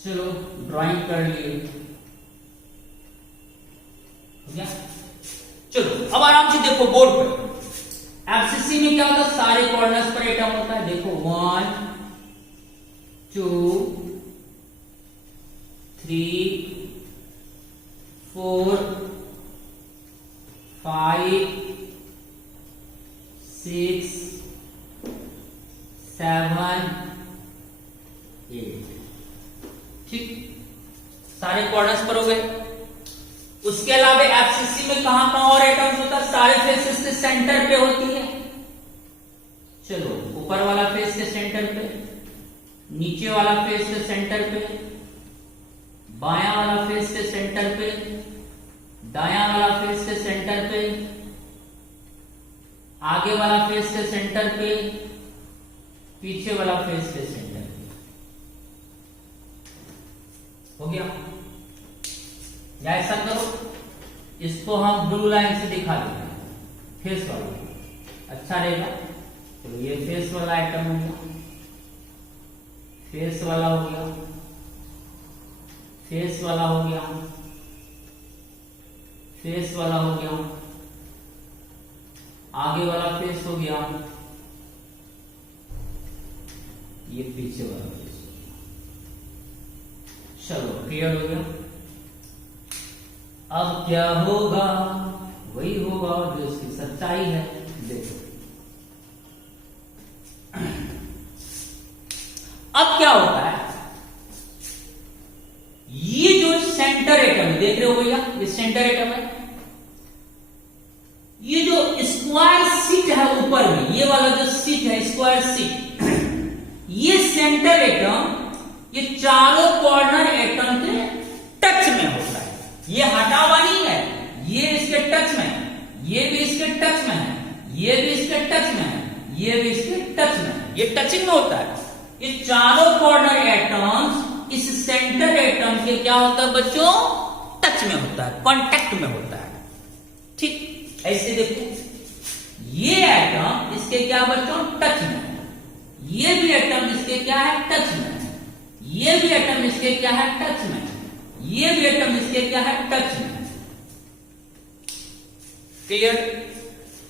चलो ड्राइंग कर लिए, हो गया? चलो अब आराम से देखो बोर्ड पर। एफसीसी में क्या होता है? सारे कॉर्नर्स पर एटम होता है। देखो 1 2 3 4 5 6 7 8, ठीक, सारे कॉर्नर्स पर हो गए। उसके अलावा एफसीसी में कहां कहां और एटम्स होता है? सारे फेसेस के सेंटर पे होती है। चलो ऊपर वाला फेस के सेंटर पे, नीचे वाला फेस के सेंटर पे, बायां वाला फेस के सेंटर पे, दायां वाला फेस के सेंटर पे, आगे वाला फेस के सेंटर पे, पीछे वाला फेस के सेंटर पे। हो गया? या ऐसा करो, इसको हम ब्लू लाइन से दिखा देंगे, फेस वाला अच्छा रहेगा। चलो ये फेस वाला आइटम हो गया, फेस वाला हो गया, फेस वाला हो गया, फेस वाला हो गया। आगे वाला फेस हो गया, ये पीछे वाला फेस हो गया। चलो क्लियर हो गया। अब क्या होगा, वही होगा जो इसकी सच्चाई है। देखो अब क्या होता है, ये जो सेंटर एटम है, देख रहे हो भैया, ये सेंटर एटम है। ये जो स्क्वायर सीट है ऊपर में, ये वाला जो सीट है स्क्वायर सीट, ये सेंटर एटम ये चारों कॉर्नर एटम के टच में होता है। ये हटा हुआ नहीं है, ये इसके टच में है, ये भी इसके टच में है, ये भी इसके टच में है, ये भी इसके टच में है, ये टचिंग में होता है। ये चारों कॉर्नर एटम्स इस सेंटर एटम के क्या होता है बच्चों, टच में होता है, कांटेक्ट में होता है। ठीक ऐसे देखो, ये एटम इसके क्या बच्चों, टच में है, ये भी एटम इसके क्या है, टच में है, ये भी एटम इसके क्या है, टच में है, ये भी एटम इसके क्या है, टच में है। क्लियर।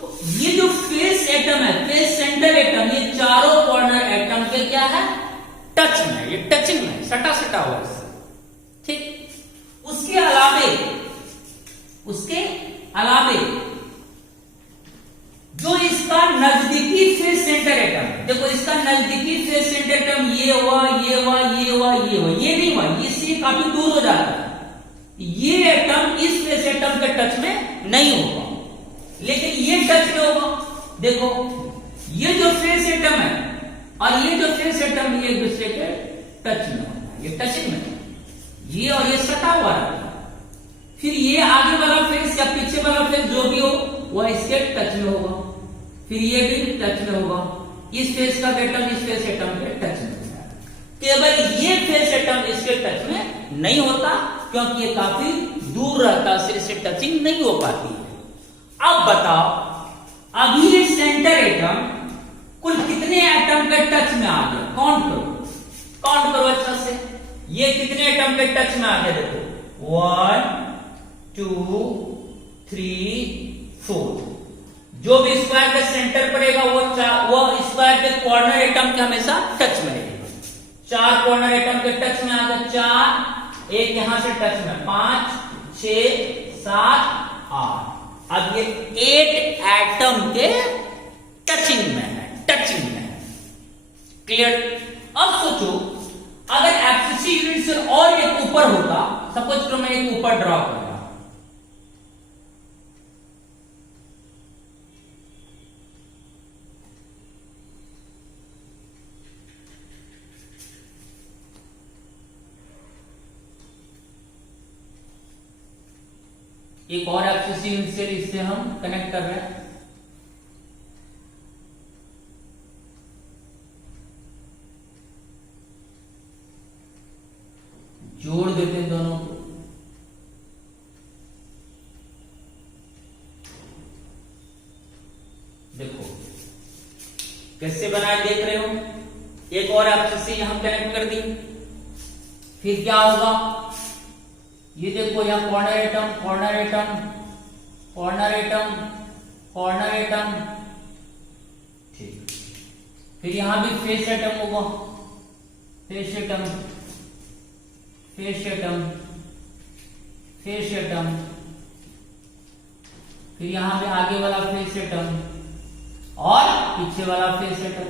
तो ये जो फेस एटम है, फेस सेंटर एटम, ये चारों कॉर्नर एटम के क्या है, टच में, ये टचिंग में, सटा सटा हुआ है। ठीक, उसके अलावे जो इसका नजदीकी फेस सेंटर एटम, देखो इसका नजदीकी फेस सेंटर एटम ये हुआ, ये हुआ, ये हुआ, ये हुआ, ये नहीं हुआ, इससे काफी दूर हो जाता है। ये एटम इस फेस एटम के टच में नहीं होगा, लेकिन ये टच में होगा। देखो ये जो फेस एटम है और ये जो फेस एटम, ये एक दूसरे के टच में होगा, ये टचिंग में, ये और ये सटा हुआ है। फिर ये आगे वाला फेस या पीछे वाला फेस जो भी हो वह इसके टच में होगा, फिर ये भी टच में होगा। इस फेस का एटम इस फेस एटम के टच में होगा। केवल ये फेस एटम इसके टच में नहीं होता, क्योंकि ये काफी दूर रहता है, इससे टचिंग नहीं हो पाती है। अब बताओ, अभी ये सेंटर एटम कुल कितने एटम के टच में आ गया, काउंट करो अच्छा से। ये कितने एटम के टच में आ गया, देखो 1 2 3 4। जो भी स्क्वायर का सेंटर पड़ेगा वो स्क्वायर के कॉर्नर एटम के हमेशा टच में रहेगा। 4 कॉर्नर एटम के टच में आ गया, 4, एक यहां से टच में, 5 6 7 8। अब ये 8 एटम के टचिंग में है, टचिंग में है। क्लियर। अब सोचो, अगर एफसीसी यूनिट से और एक ऊपर होता, सपोज करो मैं एक ऊपर ड्रॉ कर रहा, एक और एफसीसी यूनिट से इससे हम कनेक्ट कर रहे हैं। जोड़ देते हैं दोनों को। देखो कैसे बनाए, देख रहे हो, एक और एफसीसी यहां कनेक्ट कर दी। फिर क्या होगा, ये देखो यहां corner atom, corner atom, corner atom, corner atom. ठीक, फिर यहां भी फेस एटम होगा, face atom, face atom, face atom. फिर यहां पे आगे वाला फेस एटम और पीछे वाला फेस एटम।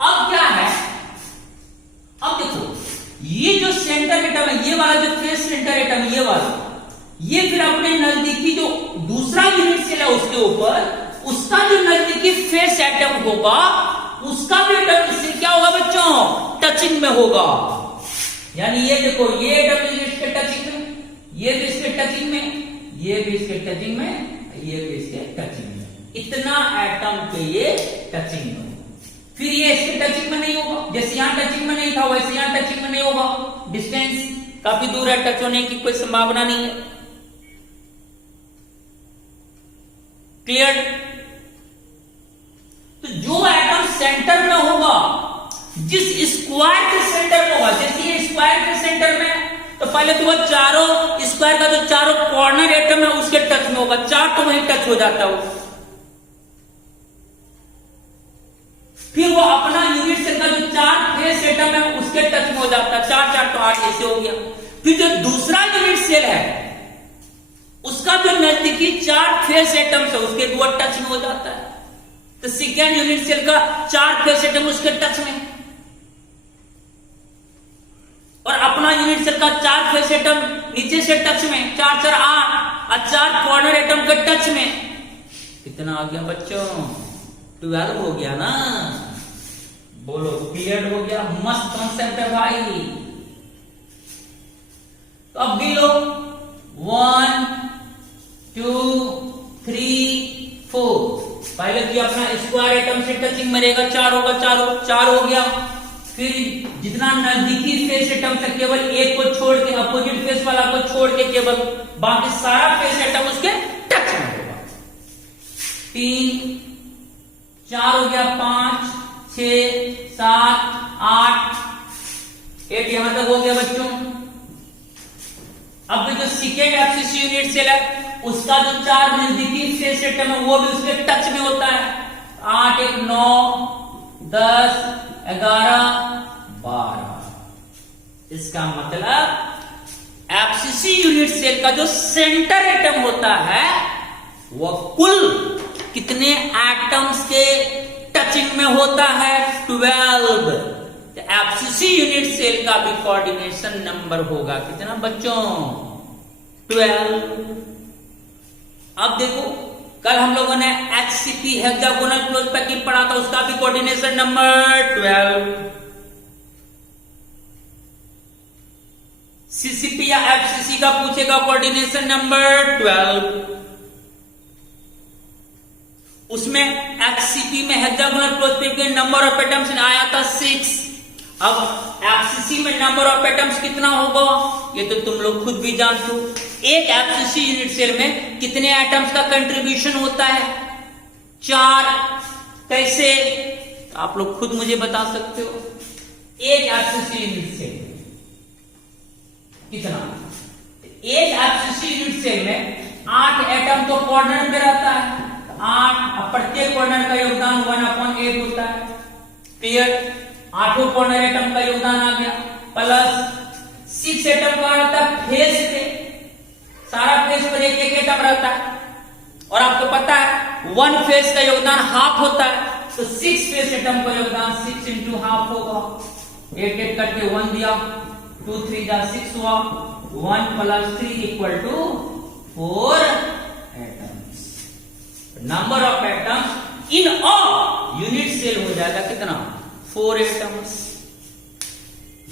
अब क्या है, अब देखो ये जो सेंटर एटम है, ये वाला जो फेस सेंटर एटम, ये वाला, ये फिर अपने नजदीकी जो दूसरा यूनिट सेल है उसके ऊपर, उसका जो नजदीकी फेस एटम होगा, उसका भी एटम इससे क्या होगा बच्चों, टचिंग में होगा। यानी ये देखो, ये एटम इसके टचिंग में, ये भी इसके टचिंग में, ये भी इसके टचिंग में, ये भी इसके टचिंग में। इतना एटम के ये टचिंग में। फिर ये इसके टचिंग में नहीं होगा, जैसे यहां टचिंग में नहीं था वैसे यहां टचिंग में नहीं होगा। डिस्टेंस काफी दूर है, टच होने की कोई संभावना नहीं है। क्लियर। तो जो एटम सेंटर में होगा, जिस स्क्वायर के सेंटर में होगा, जैसे ये स्क्वायर के सेंटर में, तो पहले तो वो चारों स्क्वायर का जो चारों कॉर्नर एटम है उसके टच में होगा, चार तो वहीं टच हो जाता है। फिर वो अपना यूनिट सेल का जो चार फेस एटम है उसके टच में हो जाता है, चार चार तो आठ, ऐसे हो गया। फिर जो दूसरा यूनिट सेल है उसका जो नजदीकी चार फेस एटम है उसके दो टच में हो जाता है। तो सेकेंड यूनिट सेल का चार फेस एटम उसके टच में, और अपना यूनिट सेल का चार फेस एटम नीचे से टच में, चार चार आठ, और चार कॉर्नर एटम के टच में। कितना आ गया बच्चों? 12 हो गया ना। बोलो क्लियर हो गया? मस्त कॉन्सेप्ट है भाई। तो अब भी लो 1 2 3 4। पहले भी अपना स्क्वायर एटम से टचिंग में रहेगा, चार होगा, चार हो गया। फिर जितना नजदीकी फेस एटम से केवल एक को छोड़ के, अपोजिट फेस वाला को छोड़ के केवल बाकी सारा फेस एटम उसके टच में होगा। 3 4 हो गया, 5 6 7 8 8 यहां तक हो गया बच्चों। अब जो सेकेंड एफसीसी यूनिट सेल है उसका जो चार नजदीकी फेस एटम है वो भी उसके टच में होता है। 8 1 9 10 11 12। इसका मतलब एफसीसी यूनिट सेल का जो सेंटर एटम होता है वह कुल कितने एटम्स के टचिंग में होता है? 12। एफसीसी यूनिट सेल का भी कोऑर्डिनेशन नंबर होगा कितना बच्चों? 12। अब देखो कल हम लोगों ने एचसीपी हेक्सागोनल क्लोज पैकिंग पढ़ा था, उसका भी कोऑर्डिनेशन नंबर 12। सीसीपी या एफसीसी का पूछेगा कोऑर्डिनेशन नंबर 12। उसमें एचसीपी में hexagonal close packing number of atoms आया था 6। अब एफसीसी में नंबर ऑफ एटम्स कितना होगा ये तो तुम लोग खुद भी जानते हो। एक एफसीसी यूनिट सेल में कितने एटम्स का कंट्रीब्यूशन होता है? 4। कैसे? आप लोग खुद मुझे बता सकते हो। एक एफसीसी यूनिट सेल कितना? एक एफसीसी यूनिट सेल में 8 एटम तो कॉर्नर पे रहता है, 8, प्रत्येक कॉर्नर का योगदान 1/8 होता है। क्लियर? 8 कॉर्नर एटम का योगदान आ गया, प्लस 6 एटम का रहता है फेस पे, सारा फेस पर एक एक एटम रहता है। और आपको पता है 1 फेस का योगदान हाफ होता है, तो 6 फेस एटम का योगदान 6 इंटू हाफ होगा। 8 8 करके 1 दिया, 2 3 जा 6 हुआ, 1 + 3 = 4 atoms. Number of atoms in a unit cell हो जाएगा कितना? 4 एटम्स।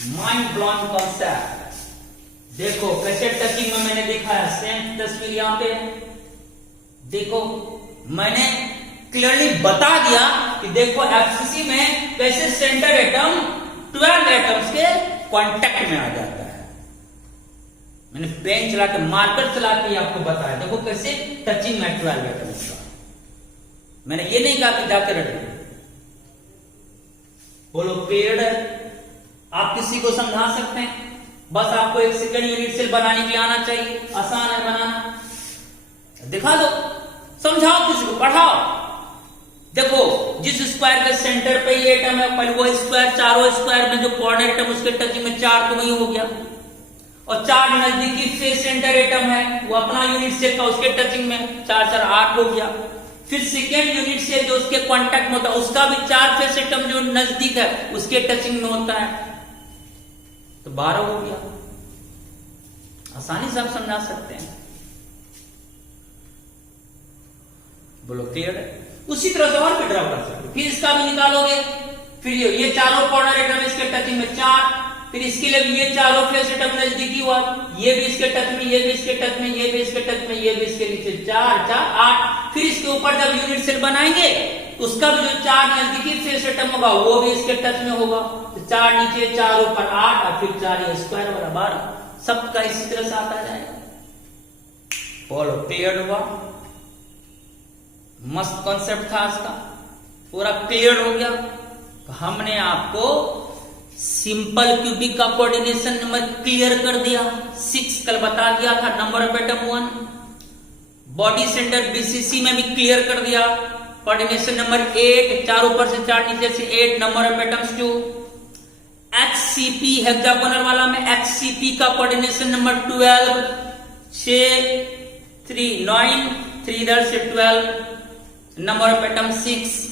Mind blown concept. देखो कैसे टचिंग में मैंने दिखाया, सेम तस्वीर यहां पे देखो, मैंने क्लियरली बता दिया कि देखो एफसीसी में कैसे सेंटर एटम 12 एटम्स के कांटेक्ट में आ जाता है। मैंने पेन चला के, मार्कर चला के आपको बताया, देखो कैसे टचिंग में 12 एटम्स का। मैंने ये नहीं कहा कि जाकर रखो। बोलो क्लियर है? आप किसी को समझा सकते हैं? बस आपको एक सेकंड यूनिट सेल बनाने के लिए आना चाहिए, आसान है बनाना। दिखा दो, समझाओ किसी को, पढ़ाओ। देखो जिस स्क्वायर के सेंटर पे ये एटम है, पहले वो स्क्वायर, चारों स्क्वायर में जो कॉर्नर एटम उसके टचिंग में 4 तो वही हो गया, और 4 नजदीकी फेस सेंटर एटम है वो अपना यूनिट सेल का उसके टचिंग में 4 4 8 हो गया। फिर सेकेंड यूनिट सेल जो उसके कांटेक्ट में होता है उसका भी 4 फेस एटम जो नजदीक है उसके टचिंग में होता है, तो 12 हो गया। आसानी से आप समझा सकते हैं। बोलो क्लियर है? उसी तरह से और भी ड्रा कर सकते, फिर इसका भी निकालोगे। फिर ये चारों कॉर्नर एटम इसके टचिंग में 4, फिर इसके लिए भी ये चारों फेस एटम नजदीकी हुआ, ये भी इसके टच में, ये भी इसके टच में, ये भी इसके टच में, ये भी इसके नीचे 4 4 8। फिर इसके ऊपर जब यूनिट सेल बनाएंगे उसका भी जो 4 नजदीकी फेस एटम होगा वो भी इसके टच में होगा, तो 4 नीचे 4 ऊपर 8, और फिर 4 ये स्क्वायर वाला 12, सबका इसी तरह से आता जाएगा। बोलो क्लियर हुआ? मस्त कॉन्सेप्ट था इसका, पूरा क्लियर हो गया। तो हमने आपको सिंपल क्यूबिक का कोऑर्डिनेशन नंबर क्लियर कर दिया। 6 कल बता दिया था, number of atom 1। Body centre BCC में भी क्लियर कर दिया, कोऑर्डिनेशन नंबर 8, 4 ऊपर से 4 नीचे से 8, number of atoms 2। HCP hexagonal वाला में एचसीपी का कोऑर्डिनेशन नंबर 12, 6 3 9, 3 इधर से 12, नंबर ऑफ एटम 6।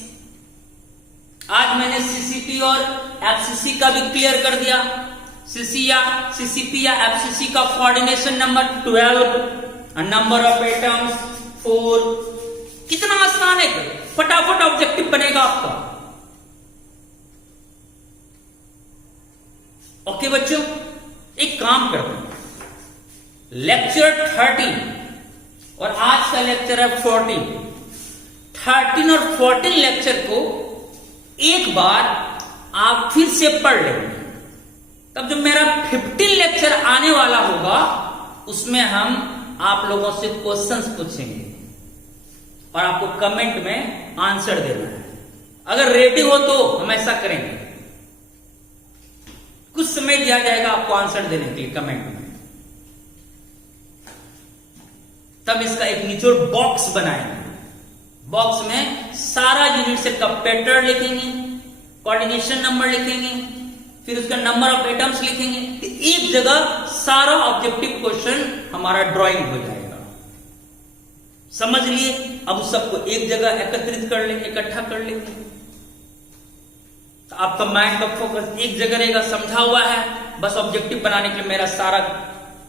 आज मैंने सीसीपी और एफसीसी का भी क्लियर कर दिया। सीसीपी या एफसीसी का coordination number 12, number of atoms 4। कितना आसान है, फटाफट ऑब्जेक्टिव बनेगा आपका। ओके बच्चों, एक काम करते हैं, लेक्चर 13 और आज का लेक्चर है 14। 13 और 14 लेक्चर को एक बार आप फिर से पढ़ लेंगे, तब जब मेरा 15 लेक्चर आने वाला होगा उसमें हम आप लोगों से क्वेश्चंस पूछेंगे और आपको कमेंट में आंसर देना है। अगर रेडी हो तो हम ऐसा करेंगे, कुछ समय दिया जाएगा आपको आंसर देने के लिए कमेंट में, तब इसका एक निचोड़ बॉक्स बनाएंगे। बॉक्स में सारा यूनिट सेट का पैटर्न लिखेंगे, कोऑर्डिनेशन नंबर लिखेंगे, फिर उसका नंबर ऑफ एटम्स लिखेंगे, तो एक जगह सारा ऑब्जेक्टिव क्वेश्चन हमारा ड्राइंग हो जाएगा। समझ लिए? अब उस सबको एक जगह एकत्रित कर लेंगे, इकट्ठा कर लेंगे, तो आपका माइंड का फोकस एक जगह रहेगा, समझा हुआ है। बस ऑब्जेक्टिव बनाने के लिए मेरा सारा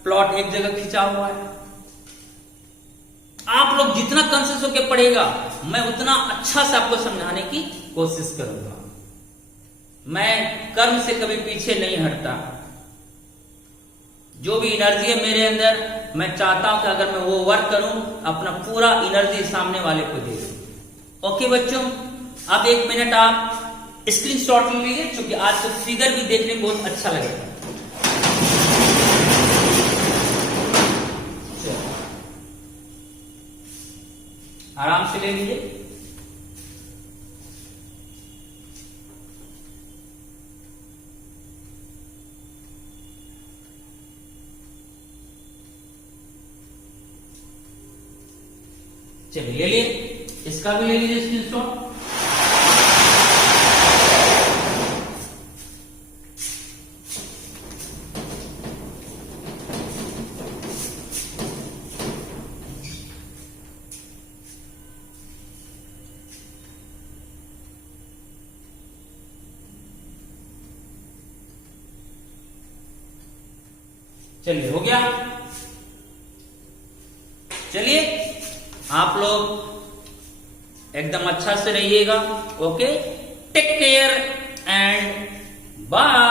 प्लॉट एक जगह खिंचा हुआ है। आप लोग जितना कॉन्शियस होकर पढ़ेगा, मैं उतना अच्छा से आपको समझाने की कोशिश करूंगा। मैं कर्म से कभी पीछे नहीं हटता। जो भी एनर्जी है मेरे अंदर, मैं चाहता हूं कि अगर मैं वो वर्क करूं, अपना पूरा एनर्जी सामने वाले को दे दूं। ओके बच्चों, अब 1 मिनट आप स्क्रीनशॉट ले लीजिए, क्योंकि आज तो फिगर भी देखने में बहुत अच्छा लगेगा। आराम से ले लीजिए। चलिए ले लिए, इसका भी ले लीजिए स्क्रीनशॉट। चलिए हो गया। चलिए आप लोग एकदम अच्छा से रहिएगा। Okay, take care and bye.